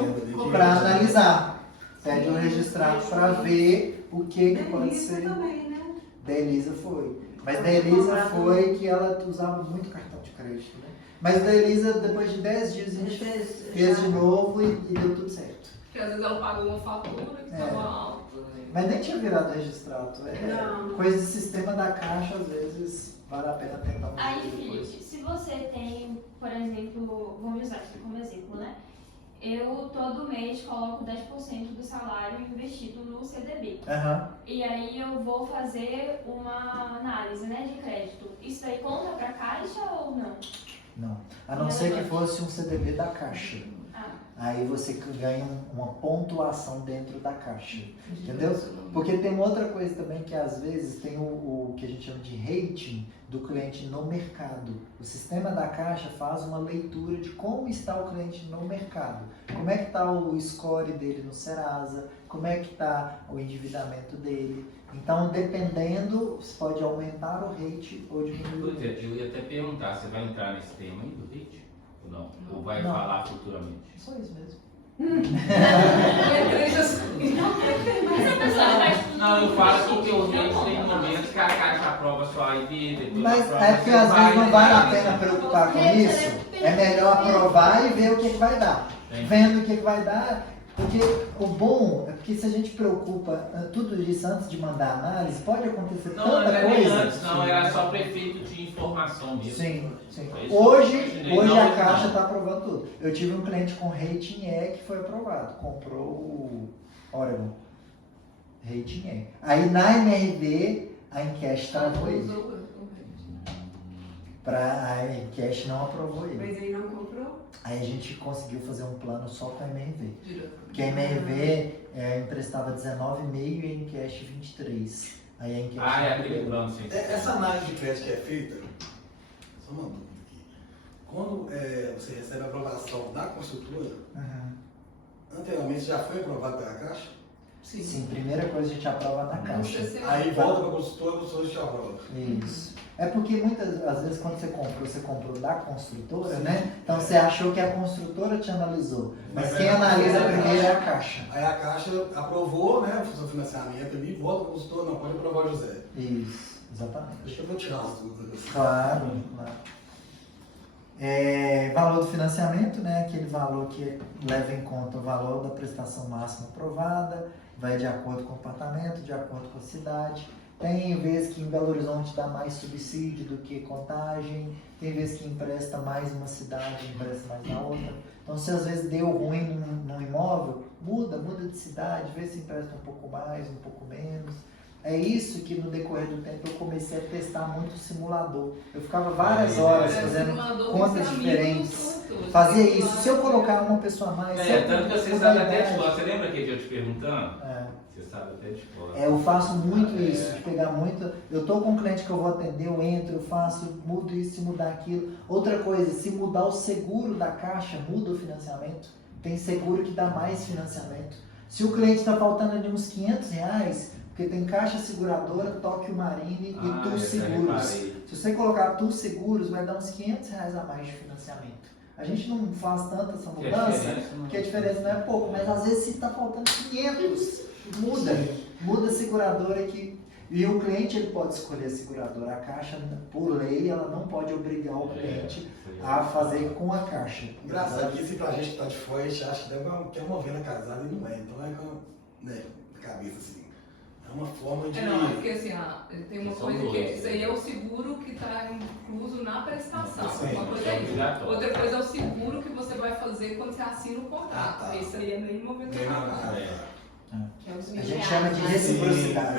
para analisar. Pede o registrado para ver o que pode ser. Também, né? Da Elisa foi. Mas da Elisa foi que ela usava muito cartão de crédito, né? Mas da Elisa, depois de 10 dias, a gente fez de novo e deu tudo certo. Porque às vezes ela pagou uma fatura que estava alta. Mas nem tinha virado registrado. Coisa de sistema da Caixa, às vezes, vale a pena tentar uma Aí, Felipe, se você tem, por exemplo, vamos usar isso como exemplo, né? Eu todo mês coloco 10% do salário investido no CDB. E aí eu vou fazer uma análise, né, de crédito. Isso aí conta para a Caixa ou não? Não. A não ser que fosse um CDB da Caixa. Aí você ganha uma pontuação dentro da Caixa. Entendeu? Porque tem outra coisa também que às vezes tem o que a gente chama de rating do cliente no mercado. O sistema da Caixa faz uma leitura de como está o cliente no mercado. Como é que está o score dele no Serasa, como é que está o endividamento dele. Então, dependendo, você pode aumentar o rate ou diminuir o rate. Eu ia até perguntar, você vai entrar nesse tema aí do rate? Ou não? Ou vai falar futuramente? Só isso mesmo. Não, eu falo porque o rate tem momentos que a Caixa aprova só a ID, depois mas aprova, é que às vezes não vale a pena preocupar com isso. É melhor aprovar e ver o que vai dar. Vendo o que vai dar, porque o bom é porque se a gente preocupa tudo isso antes de mandar a análise, pode acontecer tanta coisa. Não, não era antes, não, era só prefeito de informação mesmo. Sim. Hoje a Caixa está aprovando tudo. Eu tive um cliente com rating E que foi aprovado, comprou o Oregon. Rating E. Aí na MRV, a Encash travou ele. A Encash não aprovou ele. Mas aí não comprou? Aí a gente conseguiu fazer um plano só com a MRV. Porque a MRV emprestava 19,5 e a Encash 23. Aí a Encash aquele plano, sim. Essa análise de crédito que é feita, uma dúvida aqui. Quando você recebe a aprovação da construtora, anteriormente já foi aprovado pela Caixa? Sim, primeira coisa a gente aprova na Caixa. Aí volta para a construtora te aprova. Isso. É porque muitas às vezes quando você comprou da construtora, né? Então você achou que a construtora te analisou. Mas quem analisa primeiro é a Caixa. Aí a Caixa aprovou, né? O seu financiamento ali, volta para a construtora, não pode aprovar o José. Isso, exatamente. Deixa eu tirar as dúvidas. Claro, claro. Valor do financiamento, né? Aquele valor que leva em conta o valor da prestação máxima aprovada, vai de acordo com o apartamento, de acordo com a cidade. Tem vezes que em Belo Horizonte dá mais subsídio do que Contagem, tem vezes que empresta mais uma cidade, empresta mais na outra. Então, se às vezes deu ruim num imóvel, muda de cidade, vê se empresta um pouco mais, um pouco menos. É isso que no decorrer do tempo eu comecei a testar muito o simulador. Eu ficava várias horas fazendo contas diferentes. Fazia isso. Se eu colocar uma pessoa a mais... tanto que você sabe até de cor. Você lembra que eu te perguntando? Você sabe até de cor. Eu faço muito isso, de pegar muito... Eu estou com um cliente que eu vou atender, eu entro, eu faço, mudo isso, mudar aquilo. Outra coisa, se mudar o seguro da Caixa, muda o financiamento. Tem seguro que dá mais financiamento. Se o cliente está faltando ali uns R$500... Porque tem Caixa Seguradora, Tóquio Marine e Tu Seguros. Se você colocar Tu Seguros, vai dar uns R$500 a mais de financiamento. A gente não faz tanto essa mudança, porque a diferença não é pouco, mas às vezes se está faltando 500, muda a seguradora aqui. E o cliente ele pode escolher a seguradora. A Caixa, por lei, ela não pode obrigar o cliente a fazer com a Caixa. Engraçado que se pra gente que está de fora, a gente acha que é uma venda casada e não é. Então é com cabeça assim. É uma forma de... Não, é porque assim, tem uma coisa que isso aí é o seguro que está incluso na prestação. Uma coisa é isso. Outra coisa é o seguro que você vai fazer quando você assina o contrato. Isso aí é nem movimento casado. A gente chama de reciprocidade.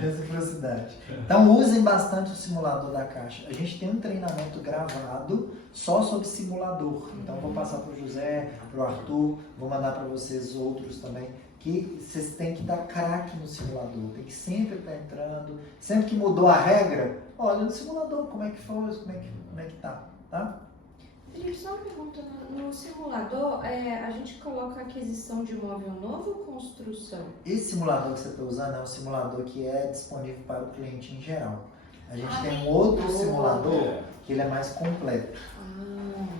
Reciprocidade. Então usem bastante o simulador da Caixa. A gente tem um treinamento gravado só sobre simulador. Então vou passar para o José, para o Arthur, vou mandar para vocês outros também. Que vocês têm que dar craque no simulador, tem que sempre estar entrando, sempre que mudou a regra, olha no simulador, como é que foi, como é que tá? Felipe, só uma pergunta, no simulador, a gente coloca aquisição de imóvel novo ou construção? Esse simulador que você está usando é um simulador que é disponível para o cliente em geral. A gente tem um outro simulador que ele é mais completo.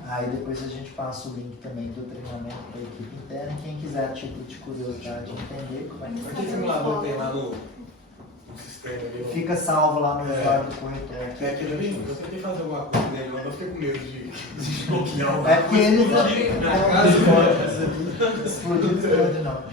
Aí depois a gente passa o link também do treinamento para a equipe interna. Quem quiser, tipo de curiosidade, entender como é que vai ser. Que simulador tem lá no sistema ali? Fica salvo lá no usuário do corretor. É aquele ali, eu tentei fazer alguma coisa nele, mas eu fiquei com medo de desbloquear o... É porque ele explodiu não.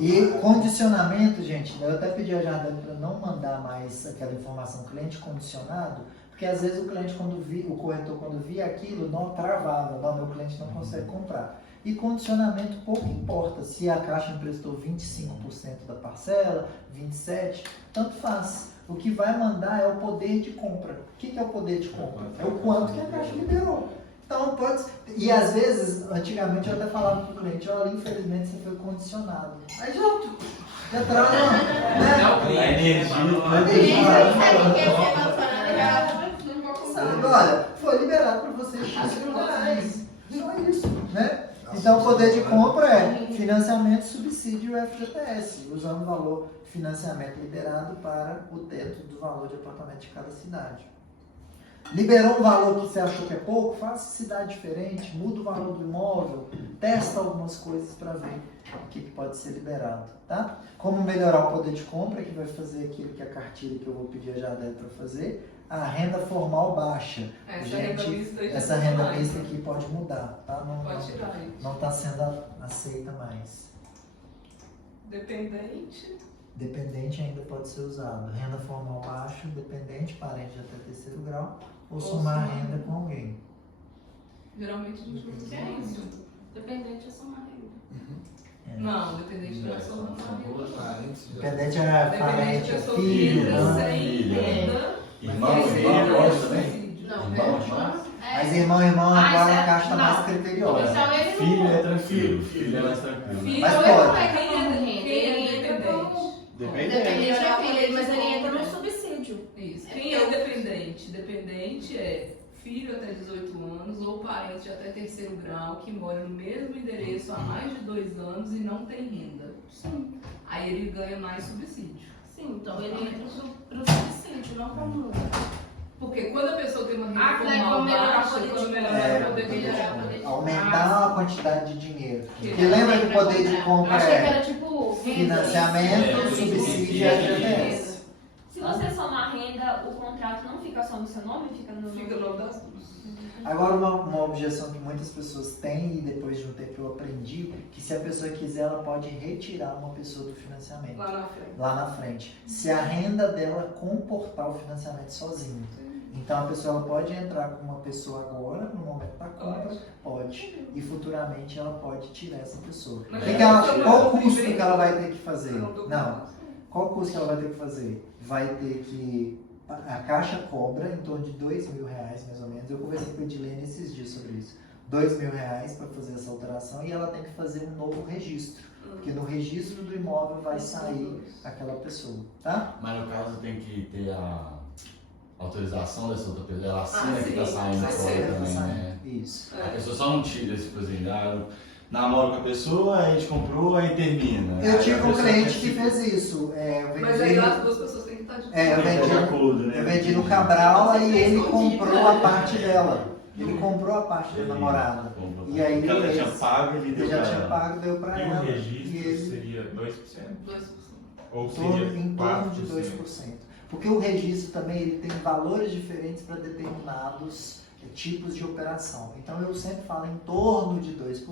E condicionamento, gente, eu até pedi a Jardel para não mandar mais aquela informação cliente condicionado, porque às vezes o cliente, o corretor, quando via aquilo, não travava, meu cliente não consegue comprar. E condicionamento pouco importa, se a Caixa emprestou 25% da parcela, 27%, tanto faz. O que vai mandar é o poder de compra. O que é o poder de compra? É o quanto que a Caixa liberou. Então pode. E às vezes, antigamente eu até falava para o cliente, olha, infelizmente você foi condicionado. Aí já trava, olha, foi liberado para você R$X. Só isso, né? Então o poder de compra é financiamento, subsídio e FGTS, usando o valor de financiamento liberado para o teto do valor de apartamento de cada cidade. Liberou um valor que você achou que é pouco, faça cidade diferente, muda o valor do imóvel, testa algumas coisas para ver o que pode ser liberado, tá? Como melhorar o poder de compra, que vai fazer aquilo que a cartilha que eu vou pedir a Jardel para fazer, a renda formal baixa. Essa renda mista aqui pode mudar, tá? Não está sendo aceita mais. Dependente ainda pode ser usado. Renda formal baixa, dependente, parente até terceiro grau, ou somar renda com alguém. Geralmente a gente usa isso. Dependente é somar renda. Não, dependente não é somar renda. Dependente é parente, filho, irmão, mas irmão agora a Caixa está mais criteriosa. Filho é tranquilo, filho é mais tranquilo. Mas pode. Dependente da família, mas ele entra no subsídio. Isso. Quem é dependente? Dependente é filho até 18 anos ou parente de até 3º grau que mora no mesmo endereço há mais de 2 anos e não tem renda. Sim. Aí ele ganha mais subsídio. Sim, então ele entra pro subsídio, não como... Porque quando a pessoa tem uma renda que daí formal vão melhorar baixa, a quando política. melhorar o poder de compra, Aumentar a quantidade de dinheiro. Que Porque lembra que o poder de compra Achei que é era tipo financiamento, subsídio e FGTS. Se você somar renda, o contrato não fica só no seu nome, fica no fica no nome das duas. Agora, uma objeção que muitas pessoas têm, e depois de um tempo eu aprendi, que se a pessoa quiser, ela pode retirar uma pessoa do financiamento. Lá na frente. Se a renda dela comportar o financiamento sozinho. Então, a pessoa ela pode entrar com uma pessoa agora, no momento da compra, pode. E futuramente ela pode tirar essa pessoa. Qual o custo que ela vai ter que fazer? Não. Qual o custo que ela vai ter que fazer? Vai ter que... A Caixa cobra em torno de R$2.000, mais ou menos. Eu conversei com a Edilene esses dias sobre isso. R$2.000 para fazer essa alteração e ela tem que fazer um novo registro. Porque no registro do imóvel vai sair aquela pessoa, tá? Mas no caso tem que ter a autorização dessa outra pessoa. Ela assina que está saindo fora também, né? Isso. A pessoa só não tira esse cozinhado. Namoro com a pessoa, aí a gente comprou, aí termina. Eu tive um cliente que fez isso. Mas aí as duas pessoas têm que estar de eu vendi no Cabral, aí ele comprou a parte dela. Ele comprou a parte da namorada. E aí ela já tinha pago, ele deu já tinha pago, deu pra e ela. E o registro seria 2%? Ou seria em torno de 2%. Porque o registro também ele tem valores diferentes para determinados tipos de operação. Então eu sempre falo em torno de 2%,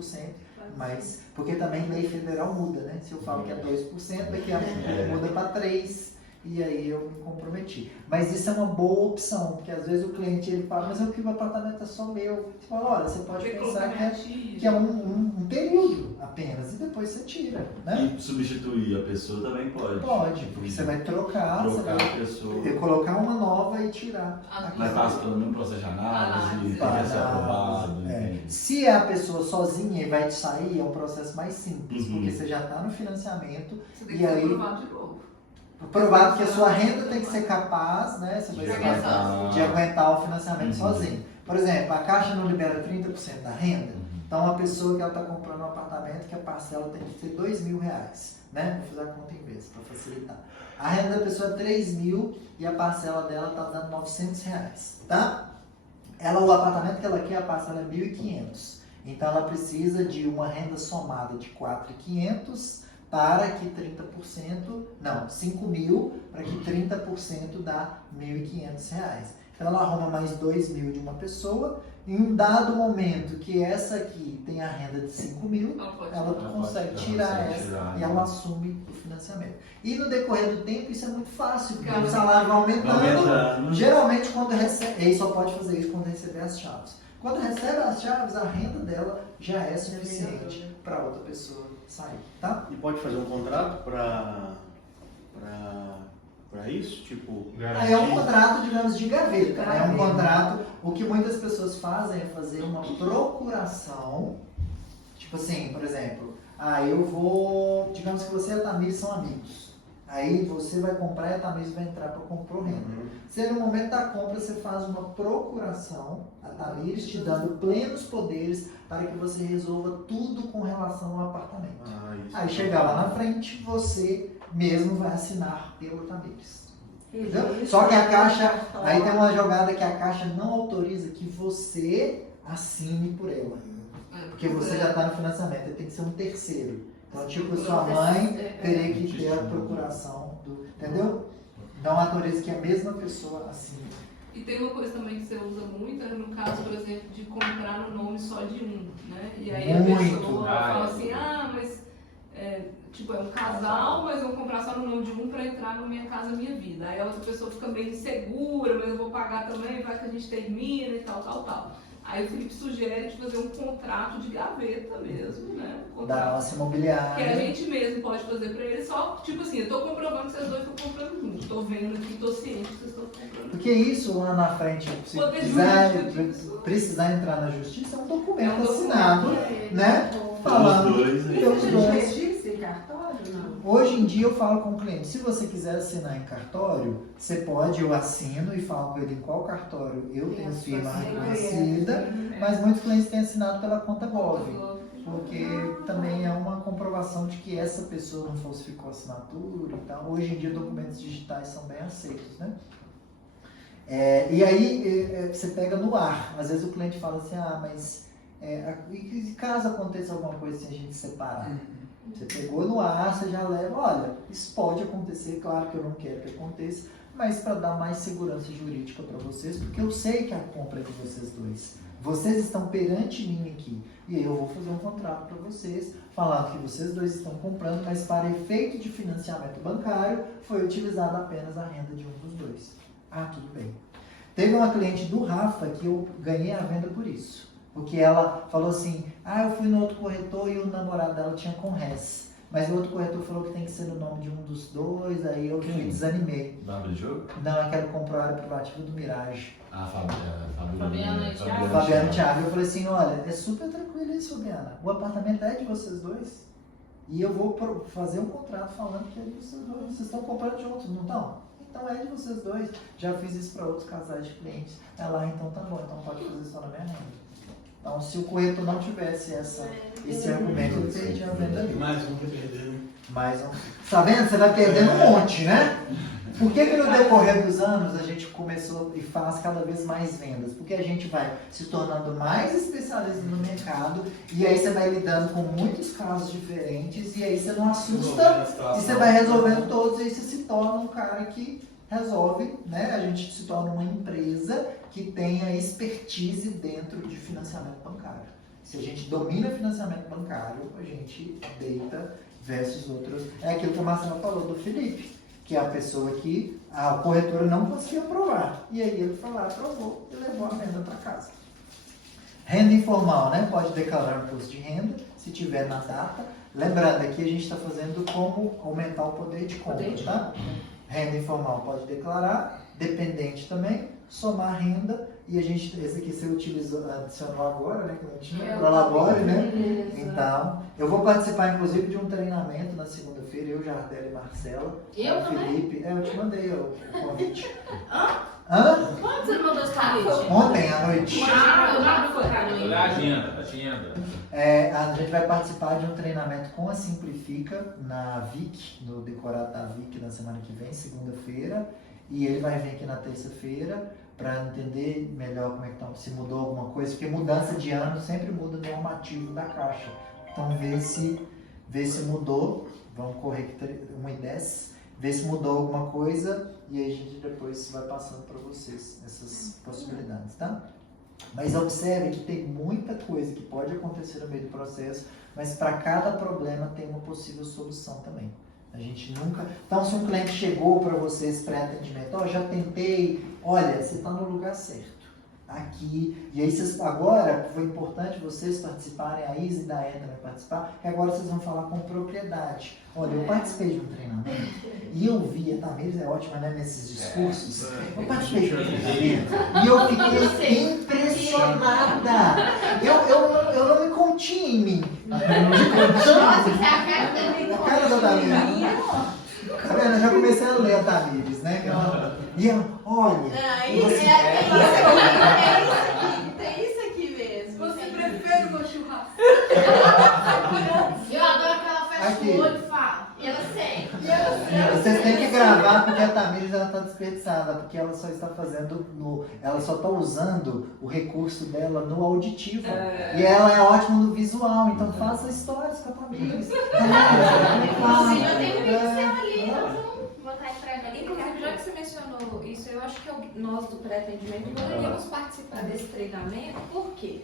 mas porque também lei federal muda, né? Se eu falo que é 2%, daqui a pouco muda para 3%, e aí eu me comprometi. Mas isso é uma boa opção, porque às vezes o cliente ele fala, mas o apartamento é só meu. Você fala, olha, você pode pensar que é um período apenas, e depois você tira, né? E substituir a pessoa também pode. Pode, porque você vai trocar você vai a pessoa. Colocar uma nova e tirar. Mas passa pelo mesmo processo de análise, tem que ser aprovado. Se é a pessoa sozinha e vai te sair, é um processo mais simples, porque você já está no financiamento. Você tem que ser aprovado de novo. Provado que a sua renda tem que ser capaz, né, você vai de aguentar o financiamento sozinho. Por exemplo, a Caixa não libera 30% da renda, então uma pessoa que ela está comprando um apartamento que a parcela tem que ser R$2.000, né? Vou fazer a conta em vez para facilitar. A renda da pessoa é R$3.000 e a parcela dela está dando R$900, tá? O apartamento que ela quer, a parcela é R$1.500. Então ela precisa de uma renda somada de R$4.500 para que 5.000 para que 30% dá R$1.500. Então ela arruma mais R$2.000 de uma pessoa. Em um dado momento que essa aqui tem a renda de 5.000, ela consegue tirar essa e ela assume o financiamento. E no decorrer do tempo isso é muito fácil, porque o salário vai aumentando. Geralmente quando recebe, ele só pode fazer isso quando receber as chaves. Quando recebe as chaves, a renda dela já é suficiente para outra pessoa sair, tá? E pode fazer um contrato para isso? Tipo... É um contrato, digamos, de gaveta. É um contrato... O que muitas pessoas fazem é fazer uma procuração. Tipo assim, por exemplo... eu vou... Digamos que você e a Tamires são amigos. Aí você vai comprar e a Tamires vai entrar para comprar renda. Se no momento da compra você faz uma procuração, a Tamires te dando plenos poderes para que você resolva tudo com relação ao apartamento. Aí chegar lá na frente, você mesmo vai assinar pelo Tamires. Entendeu? Só que a Caixa, aí tem uma jogada que a Caixa não autoriza que você assine por ela. Porque você já está no financiamento, tem que ser um terceiro. Então, tipo, sua mãe teria que ter a procuração do... Entendeu? Não autoriza que a mesma pessoa assine. E tem uma coisa também que você usa muito, no caso, por exemplo, de comprar no nome só de um, né? E aí a pessoa fala assim, mas é um casal, mas eu vou comprar só no nome de um para entrar no Minha Casa Minha Vida. Aí a outra pessoa fica meio insegura, mas eu vou pagar também, vai que a gente termina e tal. Aí o Felipe sugere de fazer um contrato de gaveta mesmo, né? Da nossa imobiliária. Que a gente mesmo pode fazer pra ele, só, tipo assim, eu tô comprovando que vocês dois estão comprando juntos. Tô vendo aqui, tô ciente que vocês estão comprando. Porque isso lá na frente, se precisar entrar na justiça, é um documento assinado, né? Falando. Existe registro em cartório, não? hoje em dia eu falo com o cliente, se você quiser assinar em cartório, você pode, eu assino e falo com ele em qual cartório eu tenho firma reconhecida, mas muitos clientes têm assinado pela conta Gov, porque também é uma comprovação de que essa pessoa não falsificou a assinatura e tal. Hoje em dia documentos digitais são bem aceitos, né? E aí você pega no ar, às vezes o cliente fala assim, mas e caso aconteça alguma coisa sem a gente separar? Você pegou no ar, você já leva, olha, isso pode acontecer, claro que eu não quero que aconteça, mas para dar mais segurança jurídica para vocês, porque eu sei que a compra é de vocês dois. Vocês estão perante mim aqui, e aí eu vou fazer um contrato para vocês, falando que vocês dois estão comprando, mas para efeito de financiamento bancário, foi utilizada apenas a renda de um dos dois. Tudo bem. Teve uma cliente do Rafa que eu ganhei a venda por isso. Porque ela falou assim, eu fui no outro corretor e o namorado dela tinha com res. Mas o outro corretor falou que tem que ser no nome de um dos dois, aí eu desanimei. Nome do jogo? Não, eu quero comprar a área privativa do Mirage. Fabiana e Thiago. Eu falei assim, olha, é super tranquilo isso, Fabiana. O apartamento é de vocês dois. E eu vou fazer um contrato falando que é de vocês dois. Vocês estão comprando juntos, não estão? Então é de vocês dois. Já fiz isso para outros casais de clientes. Então tá bom, então pode fazer só na minha renda. Então, se o corretor não tivesse esse argumento, ele perdia a venda ali. Mais um que perdeu. Mais um. Tá vendo? Você vai perdendo um monte, né? Por que no decorrer dos anos a gente começou e faz cada vez mais vendas? Porque a gente vai se tornando mais especialista no mercado e aí você vai lidando com muitos casos diferentes e aí você não assusta e você vai resolvendo todos e aí você se torna um cara que resolve, né? A gente se torna uma empresa que tenha expertise dentro de financiamento bancário. Se a gente domina financiamento bancário, a gente deita versus outros. É aquilo que o Marcelo falou do Felipe, que é a pessoa que a corretora não conseguia aprovar. E aí ele foi lá, aprovou e levou a venda para casa. Renda informal, né? Pode declarar imposto de renda, se tiver na data. Lembrando, aqui a gente está fazendo como aumentar o poder de compra, tá? Renda informal pode declarar, dependente também, somar renda, e a gente, esse aqui você adicionou agora, né, que não tinha, Prolabore, né? Então, eu vou participar inclusive de um treinamento na segunda-feira, eu, Jardel e Marcela. Eu Felipe, eu te mandei o convite. Quando você mandou esse convite? Ontem à noite. Olha a agenda. A gente vai participar de um treinamento com a Simplifica na VIC, no decorado da VIC na semana que vem, segunda-feira, e ele vai vir aqui na terça-feira para entender melhor como é que tá, se mudou alguma coisa, porque mudança de ano sempre muda o normativo da Caixa. Então vê se mudou, vamos correr aqui 1:10, ver se mudou alguma coisa e aí a gente depois vai passando para vocês essas possibilidades, tá? Mas observe que tem muita coisa que pode acontecer no meio do processo, mas para cada problema tem uma possível solução também. A gente nunca... Então, se um cliente chegou para vocês para atendimento, já tentei, olha, você está no lugar certo, aqui. E aí, agora, foi importante vocês participarem, a Isa e a Daena vai participar, que agora vocês vão falar com propriedade. Olha, eu participei de um treinamento e eu vi, a Tamires é ótima, né, nesses discursos. Eu participei de um treinamento e eu fiquei impressionada. Eu não me continha em mim. Nossa, que é a cara da A cara da Tamires. Tá vendo? Eu já comecei a ler a Tamires, né? E ela, olha. Tem isso aqui mesmo. Você prefere o meu churrasco? Eu adoro que ela fecha o olho e fala. E ela sente. Vocês têm que gravar porque a Tamires ela está desperdiçada, porque ela só está fazendo ela só está usando o recurso dela no auditivo. E ela é ótima no visual, então faça histórias com a Tamires. Inclusive eu tenho um vídeo ali, nós vamos botar isso pra ela. Inclusive, já que você mencionou isso, eu acho que nós do pré-atendimento poderíamos participar desse treinamento, porque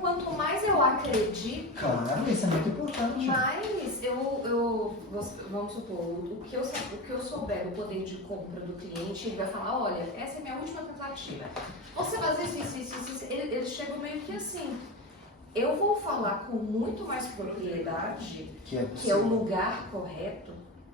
quanto mais eu acredito, claro, isso é muito importante. mais vamos supor, o que eu souber do poder de compra do cliente, ele vai falar, olha, essa é a minha última tentativa. Você fazer isso, ele chega meio que assim. Eu vou falar com muito mais propriedade, que é o lugar correto,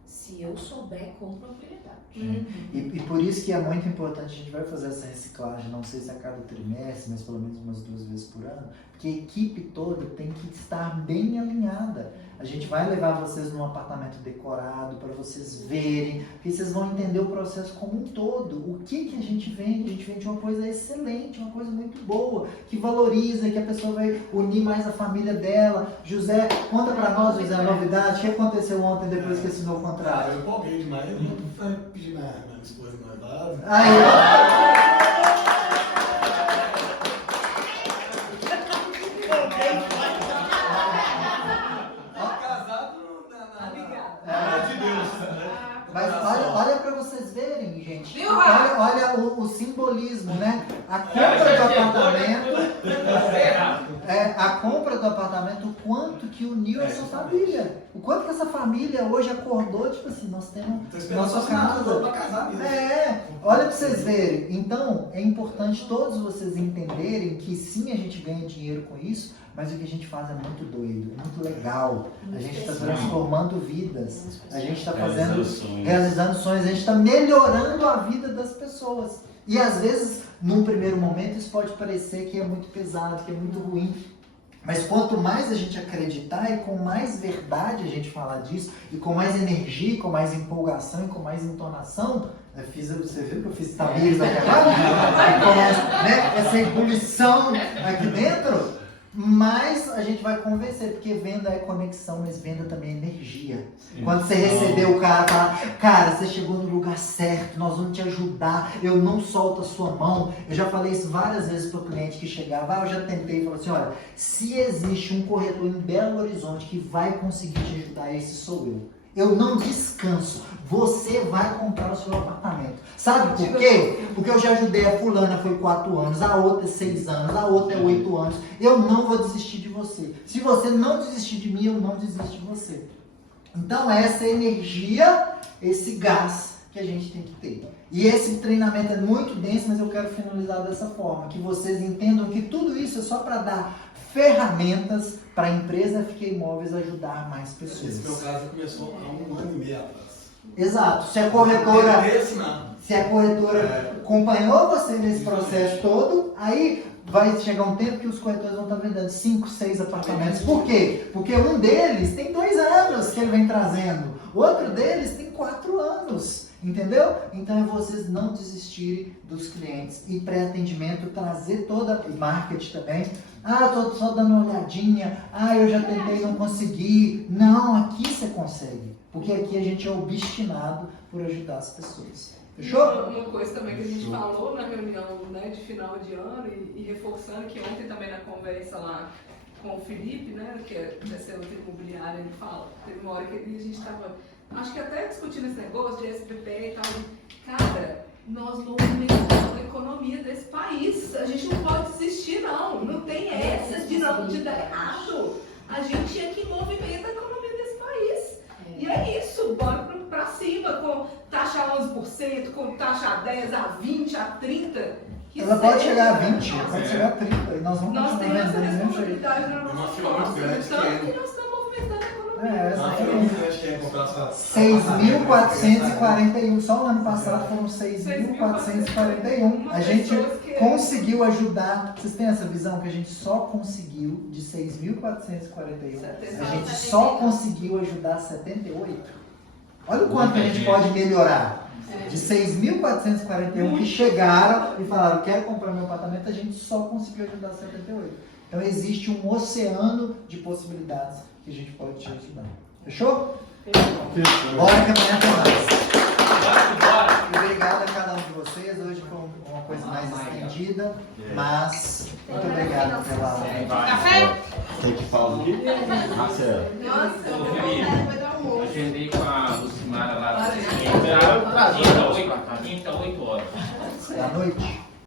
Se eu souber com propriedade. E por isso que é muito importante, a gente vai fazer essa reciclagem, não sei se a cada trimestre, mas pelo menos umas 2 vezes por ano, porque a equipe toda tem que estar bem alinhada. A gente vai levar vocês num apartamento decorado para vocês verem, porque vocês vão entender o processo como um todo. O que a gente vende? A gente vende uma coisa excelente, uma coisa muito boa, que valoriza, que a pessoa vai unir mais a família dela. José, conta para nós, José, a novidade. O que aconteceu ontem depois que assinou o contrato? Eu empolguei demais, eu vou pedir minha esposa noivada. Mas olha para vocês verem, gente. Olha o simbolismo, né? A compra do apartamento, o quanto que uniu essa família. O quanto que essa família hoje acordou, tipo assim, nós temos nossa casa. Olha para vocês verem. Então, é importante todos vocês entenderem que sim, a gente ganha dinheiro com isso, mas o que a gente faz é muito doido, é muito legal. A gente está transformando vidas, a gente está realizando sonhos, a gente está melhorando a vida das pessoas. E às vezes, num primeiro momento, isso pode parecer que é muito pesado, que é muito ruim. Mas quanto mais a gente acreditar e com mais verdade a gente falar disso, e com mais energia, com mais empolgação e com mais entonação, você viu que eu fiz Tamires naquela? Né? Essa ebulição aqui dentro, mais a gente vai convencer, porque venda é conexão, mas venda também é energia. Quando você recebeu o cara, fala, cara, você chegou no lugar certo, nós vamos te ajudar, eu não solto a sua mão. Eu já falei isso várias vezes para o cliente que chegava, eu já tentei e falei assim, olha, se existe um corretor em Belo Horizonte que vai conseguir te ajudar, esse sou eu. Eu não descanso. Você vai comprar o seu apartamento. Sabe por quê? Porque eu já ajudei a fulana, foi 4 anos, a outra é 6 anos, a outra é 8 anos. Eu não vou desistir de você. Se você não desistir de mim, eu não desisto de você. Então essa energia, esse gás que a gente tem que ter. E esse treinamento é muito denso, mas eu quero finalizar dessa forma. Que vocês entendam que tudo isso é só para dar ferramentas para a empresa FK Imóveis ajudar mais pessoas. Esse meu caso começou há 1 ano e meio atrás. Exato. Se a corretora acompanhou você nesse processo todo, aí vai chegar um tempo que os corretores vão estar vendendo 5, 6 apartamentos. Por quê? Porque um deles tem 2 anos que ele vem trazendo. O outro deles tem 4 anos. Entendeu? Então é vocês não desistirem dos clientes. E pré-atendimento, trazer toda a marketing também. Tô só dando uma olhadinha. Eu já tentei e não consegui. Não, aqui você consegue. Porque aqui a gente é obstinado por ajudar as pessoas. Fechou? Uma coisa também que a gente falou na reunião, né, de final de ano e reforçando que ontem também na conversa lá com o Felipe, né, que é dessa outra imobiliária, ele fala, teve uma hora que a gente estava, acho que até discutindo esse negócio de SBP e tal. Cara, nós movimentamos a economia desse país. A gente não pode desistir, não. Não tem essa de não de dar errado. A gente é que movimenta a economia desse país. E é isso, bora pra cima, com taxa a 11%, com taxa a 10, a 20, a 30. Ela pode chegar a 20, pode chegar a 30. E nós vamos nós temos essa responsabilidade na nossa fila grande que nós estamos movimentando a economia. 6.441, só o ano passado foram 6.441. A gente conseguiu ajudar, vocês têm essa visão que a gente só conseguiu de 6.441, a gente só conseguiu ajudar 78? Olha o quanto que a gente pode melhorar. De 6.441 que chegaram e falaram, quero comprar meu apartamento, a gente só conseguiu ajudar 78. Então existe um oceano de possibilidades que a gente pode te ajudar. Fechou? Fechou. Bora que amanhã tem mais. Obrigado a cada um de vocês. Hoje foi uma coisa mais estendida, mas muito obrigado pela... Café? Tem que falar aqui? Marcelo. Nossa, eu vou voltar depois do almoço. Agendei com a Lucimara lá. Olha, Quinta, 8 horas. Da noite?